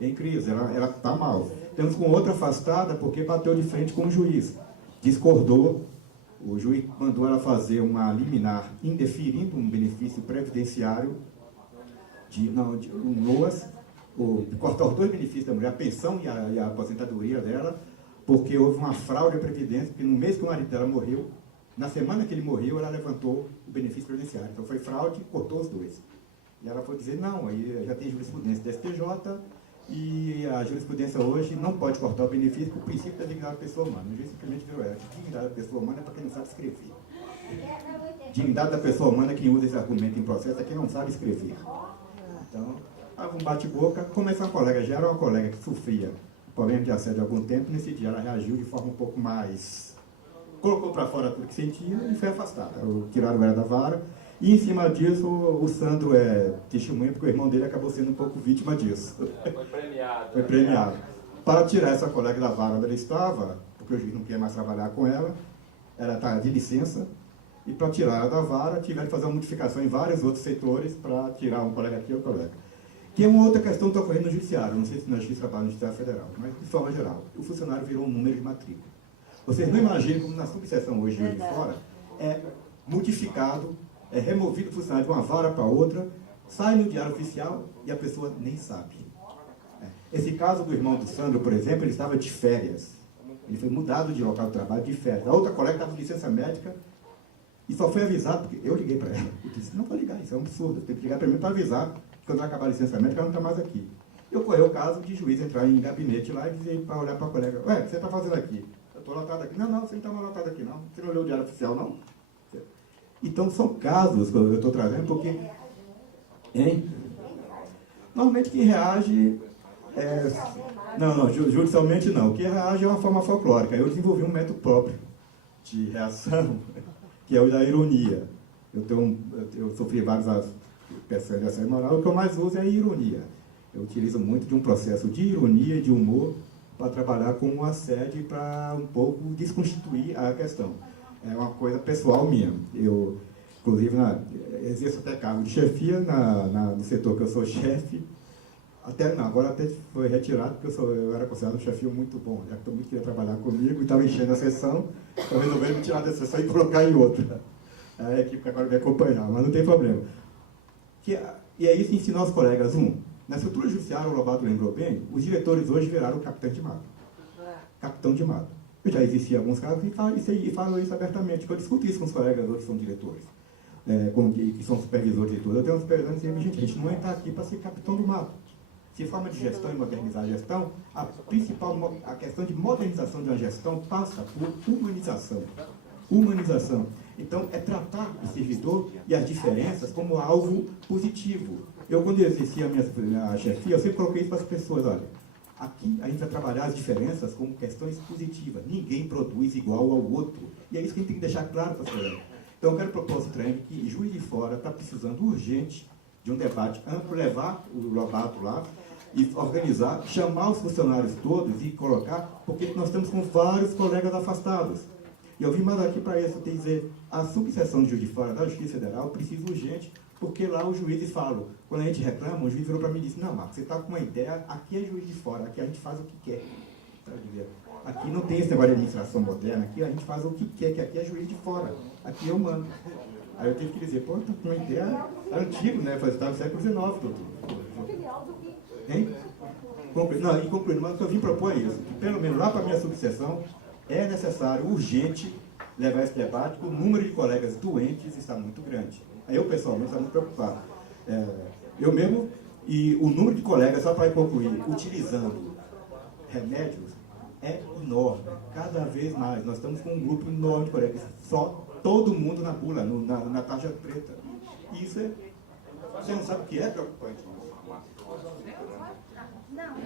em crise, ela está mal. Temos com outra afastada porque bateu de frente com o juiz. Discordou, o juiz mandou ela fazer uma liminar indeferindo um benefício previdenciário, um LOAS, cortar os dois benefícios da mulher, a pensão e a aposentadoria dela, porque houve uma fraude à Previdência, porque no mês que o marido dela morreu, na semana que ele morreu, ela levantou o benefício previdenciário. Então foi fraude, cortou os dois. E ela foi dizer, não, aí já tem jurisprudência do STJ, e a jurisprudência hoje não pode cortar o benefício por princípio da dignidade da pessoa humana. O juiz simplesmente virou ela. Dignidade da pessoa humana é para quem não sabe escrever. Dignidade da pessoa humana, quem usa esse argumento em processo, é quem não sabe escrever. Então, um bate-boca. Como essa colega já era uma colega que sofria problema de assédio há algum tempo, nesse dia ela reagiu de forma um pouco mais... colocou para fora tudo que sentia e foi afastada. Tiraram ela da vara. E em cima disso, o Sandro é testemunha, porque o irmão dele acabou sendo um pouco vítima disso. Foi premiado. Foi premiado. Para tirar essa colega da vara onde ela estava, porque o juiz não quer mais trabalhar com ela está de licença, e para tirar ela da vara, tiveram que fazer uma modificação em vários outros setores para tirar um colega aqui e um colega. Que é uma outra questão que está ocorrendo no judiciário, não sei se na Justiça trabalha no Judiciário Federal, mas de forma geral, o funcionário virou um número de matrícula. Vocês não imaginam como na subseção hoje de fora é modificado, é removido o funcionário de uma vara para outra, sai no diário oficial e a pessoa nem sabe. Esse caso do irmão do Sandro, por exemplo, ele estava de férias. Ele foi mudado de local de trabalho de férias. A outra colega estava de licença médica e só foi avisado, porque eu liguei para ela. Eu disse, não vou ligar, isso é um absurdo. Tem que ligar primeiro para avisar que quando ela acabar a licença médica, ela não está mais aqui. E ocorreu o caso de juiz entrar em gabinete lá e dizer para olhar para a colega, ué, o que você está fazendo aqui? Eu estou lotado aqui. Não, você não está mais lotado aqui, não. Você não leu o diário oficial, não? Então, são casos que eu estou trazendo porque... Normalmente quem reage... Não, judicialmente não. Quem reage é uma forma folclórica. Eu desenvolvi um método próprio de reação, que é o da ironia. Eu sofri várias peças de assédio moral, o que eu mais uso é a ironia. Eu utilizo muito de um processo de ironia e de humor para trabalhar com o assédio e para um pouco desconstituir a questão. É uma coisa pessoal minha. Eu, inclusive, exerço até cargo de chefia no setor que eu sou chefe. Agora até foi retirado, porque eu era considerado um chefinho muito bom, já que todo mundo queria trabalhar comigo e estava enchendo a sessão, então resolveram me tirar da sessão e colocar em outra. A equipe agora me acompanhar, mas não tem problema. E é isso que ensina aos colegas. Na estrutura judiciária, o Lobato lembrou bem, os diretores hoje viraram capitão de mato. Capitão de mato. Eu já existia alguns casos e falo isso abertamente, porque eu discuto isso com os colegas hoje que são diretores, que são supervisores e tudo. Eu tenho um supervisor que diz, gente, a gente não está aqui para ser capitão do mato. Se forma de gestão e modernizar a gestão, a questão de modernização de uma gestão passa por humanização. Humanização. Então, é tratar o servidor e as diferenças como algo positivo. Eu, quando exercia a minha chefia, eu sempre coloquei isso para as pessoas, olha, aqui a gente vai trabalhar as diferenças como questões positivas. Ninguém produz igual ao outro. E é isso que a gente tem que deixar claro para as pessoas. Então, eu quero propor esse treino que Juiz de Fora está precisando urgente de um debate amplo, levar o Lobato lá e organizar, chamar os funcionários todos e colocar, porque nós estamos com vários colegas afastados. E eu vim mais aqui para isso, quer dizer, a subseção de Juiz de Fora da Justiça Federal precisa urgente, porque lá os juízes falam, quando a gente reclama, o juiz virou para mim e disse, não, Marcos, você está com uma ideia, aqui é Juiz de Fora, aqui a gente faz o que quer. Aqui não tem esse negócio de administração moderna, aqui a gente faz o que quer, que aqui é Juiz de Fora, aqui eu mando. Aí eu tive que dizer, pô, tá com uma ideia antiga, né? Estava no século XIX, doutor. Hein? Não, e concluindo, mas o que eu vim propor é isso, que pelo menos lá para a minha subseção, é necessário, urgente, levar esse debate, porque o número de colegas doentes está muito grande. Aí eu, pessoalmente, estou muito preocupado. Eu mesmo, e o número de colegas, só para concluir, utilizando remédios, é enorme. Cada vez mais. Nós estamos com um grupo enorme de colegas. Só todo mundo na bula, na tarja preta. Isso é... Você não sabe o que é preocupante. Não.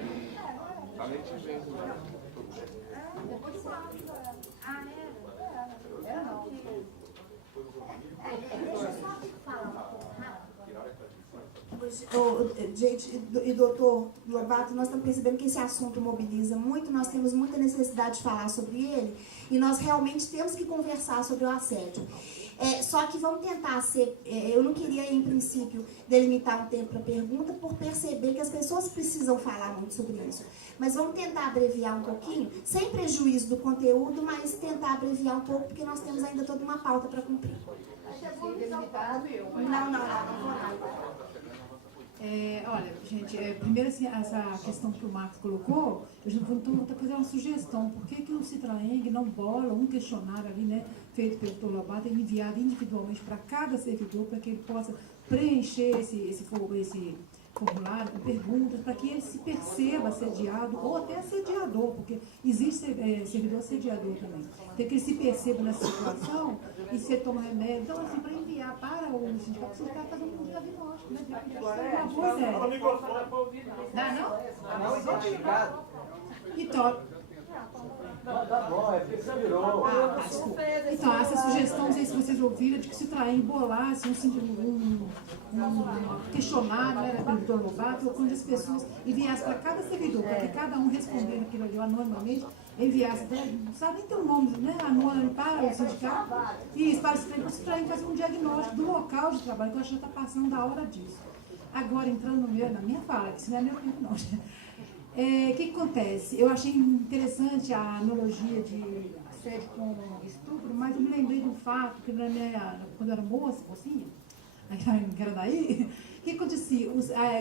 Deixa eu só falar uma coisa rápida. gente e doutor Lobato, nós estamos percebendo que esse assunto mobiliza muito, nós temos muita necessidade de falar sobre ele e nós realmente temos que conversar sobre o assédio. Só que vamos tentar ser, eu não queria em princípio delimitar um tempo para pergunta por perceber que as pessoas precisam falar muito sobre isso. Mas vamos tentar abreviar um pouquinho, sem prejuízo do conteúdo, mas tentar abreviar um pouco porque nós temos ainda toda uma pauta para cumprir. Não vou não. Olha, gente, primeiro assim, essa questão que o Marcos colocou, eu já vou então fazer uma sugestão. Por que o Citraeng não bola um questionário ali, né, feito pelo Dr. Lobato e enviado individualmente para cada servidor, para que ele possa preencher esse formulário com perguntas, para que ele se perceba assediado ou até assediador, porque existe servidor assediador também. Então, que ele se perceba nessa situação e se ele toma remédio. Então, assim, para enviar para o sindicato, você está fazendo um diagnóstico, né? Não identificado. Então, então, essa sugestão, não sei se vocês ouviram, de que se Citraeng bolasse um questionário, né, pelo Dr. Lobato, ou quando as pessoas enviassem para cada servidor, para que cada um respondendo aquilo ali anonimamente, enviasse, não sabe nem ter um nome, né, anônimo para o sindicato, e para o Citraeng fazer um diagnóstico do local de trabalho, que eu acho que já está passando da hora disso. Agora, entrando na minha fala, que isso não é meu tempo, não. O que acontece? Eu achei interessante a analogia de assédio com estupro, mas eu me lembrei de um fato que quando eu era mocinha, que era daí, o que acontecia?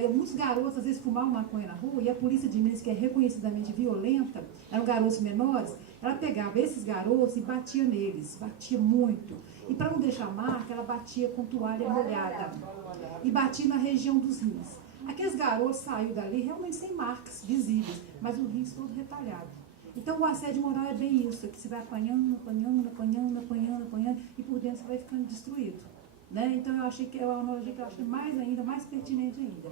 Muitos garotos às vezes fumavam maconha na rua e a polícia de Minas, que é reconhecidamente violenta, eram garotos menores, ela pegava esses garotos e batia neles, batia muito. E para não deixar marca, ela batia com toalha molhada e batia na região dos rins. Aqueles garotos saíram dali realmente sem marcas visíveis, mas o rins todo retalhado. Então o assédio moral é bem isso, que você vai apanhando, e por dentro você vai ficando destruído. Né? Então eu achei que é uma analogia que eu achei mais pertinente ainda.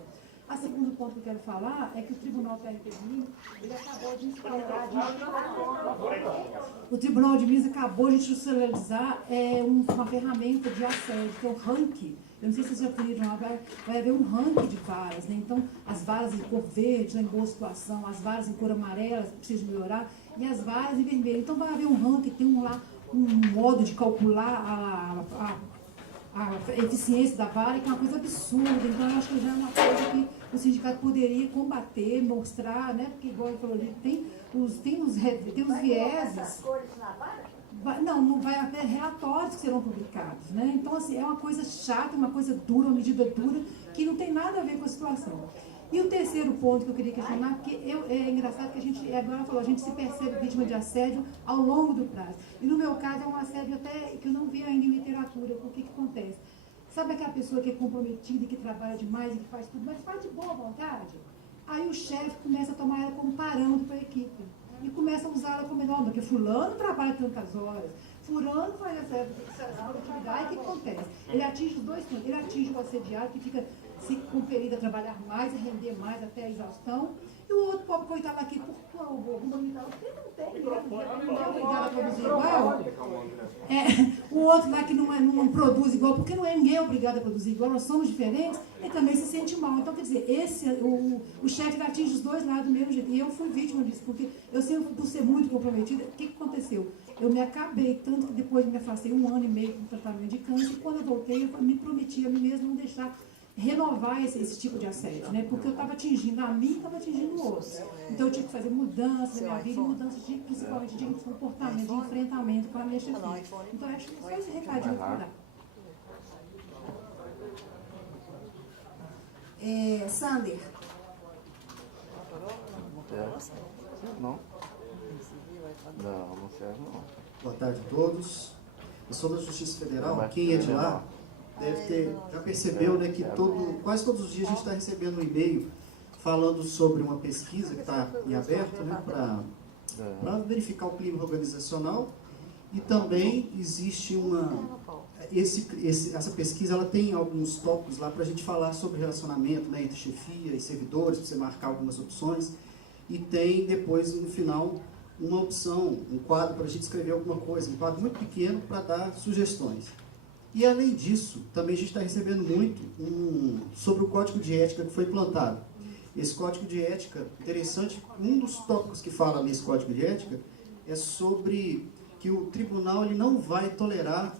O segundo ponto que eu quero falar é que o Tribunal PRTMI, ele acabou de instaurar, o Tribunal de Minas acabou de institucionalizar uma ferramenta de assédio, que é o ranking. Eu não sei se vocês já viram, vai haver um ranking de varas, né? Então, as varas em cor verde, em boa situação, as varas em cor amarela, precisam melhorar, e as varas em vermelho. Então, vai haver um ranking, tem lá um modo de calcular a eficiência da vara, que é uma coisa absurda. Então, eu acho que já é uma coisa que o sindicato poderia combater, mostrar, né? Porque, igual ele falou ali, tem os vieses. Essas cores na vara? Não vai haver relatórios que serão publicados, né? Então, assim, é uma coisa chata, uma coisa dura, uma medida dura, que não tem nada a ver com a situação. E o terceiro ponto que eu queria questionar, porque é engraçado que a gente, agora falou, a gente se percebe vítima de assédio ao longo do prazo. E no meu caso é um assédio até que eu não vi ainda em literatura. Por que acontece? Sabe aquela pessoa que é comprometida, que trabalha demais e que faz tudo, mas faz de boa vontade? Aí o chefe começa a tomar ela como parâmetro para a equipe. E começa a usá-la como menor, porque fulano trabalha tantas horas, fulano faz essa atividade, e o que acontece? Ele atinge os dois pontos. Ele atinge o assediado, que fica se compelido a trabalhar mais, a render mais até a exaustão, e o outro pobre coitado aqui, por alguma limitação, porque não tem, não é obrigado a produzir igual. O outro lá que não produz igual, porque ninguém é obrigado a produzir igual, nós somos diferentes, ele também se sente mal. Então, quer dizer, o chefe atinge os dois lados do mesmo jeito. E eu fui vítima disso, porque eu sempre, por ser muito comprometida, o que aconteceu? Eu me acabei, tanto que depois me afastei 1 ano e meio com tratamento de câncer, e quando eu voltei, eu me prometi a mim mesma não deixar renovar esse tipo de assédio, né? Porque eu estava atingindo a mim e estava atingindo o outro. Então eu tinha que fazer mudanças na minha vida, mudanças principalmente de comportamento, de enfrentamento com a minha chefia. Então eu acho que só esse recadinho que eu vou dar. Sander. Não? Não serve não. Boa tarde a todos. Eu sou da Justiça Federal. Quem é de lá já percebeu, né, que quase todos os dias a gente está recebendo um e-mail falando sobre uma pesquisa que está em aberto, né, para verificar o clima organizacional. E também existe essa pesquisa, ela tem alguns tópicos lá para a gente falar sobre relacionamento, né, entre chefia e servidores, para você marcar algumas opções. E tem depois, no final, uma opção, um quadro para a gente escrever alguma coisa, um quadro muito pequeno para dar sugestões. E além disso, também a gente está recebendo muito sobre o código de ética que foi implantado. Esse código de ética, interessante, um dos tópicos que fala nesse código de ética é sobre que o tribunal ele não vai tolerar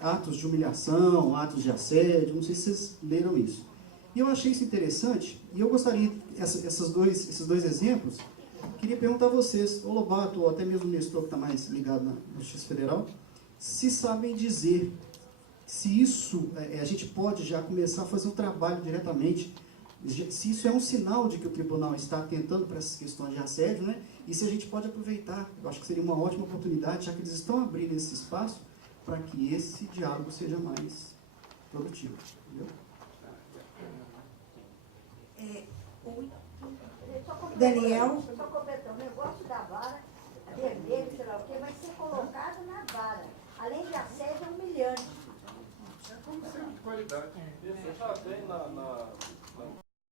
atos de humilhação, atos de assédio, não sei se vocês leram isso. E eu achei isso interessante, e eu gostaria, esses dois exemplos, queria perguntar a vocês, o Lobato, ou até mesmo o Nestor, que está mais ligado na Justiça Federal, se sabem dizer se isso, a gente pode já começar a fazer um trabalho diretamente, se isso é um sinal de que o tribunal está atentando para essas questões de assédio, né? E se a gente pode aproveitar, eu acho que seria uma ótima oportunidade, já que eles estão abrindo esse espaço, para que esse diálogo seja mais produtivo. Entendeu? Daniel? Só completar, o negócio da vara, vermelho, sei lá o quê, vai ser colocado na vara. Além de assédio, é humilhante. É como ser de qualidade. Isso já vem na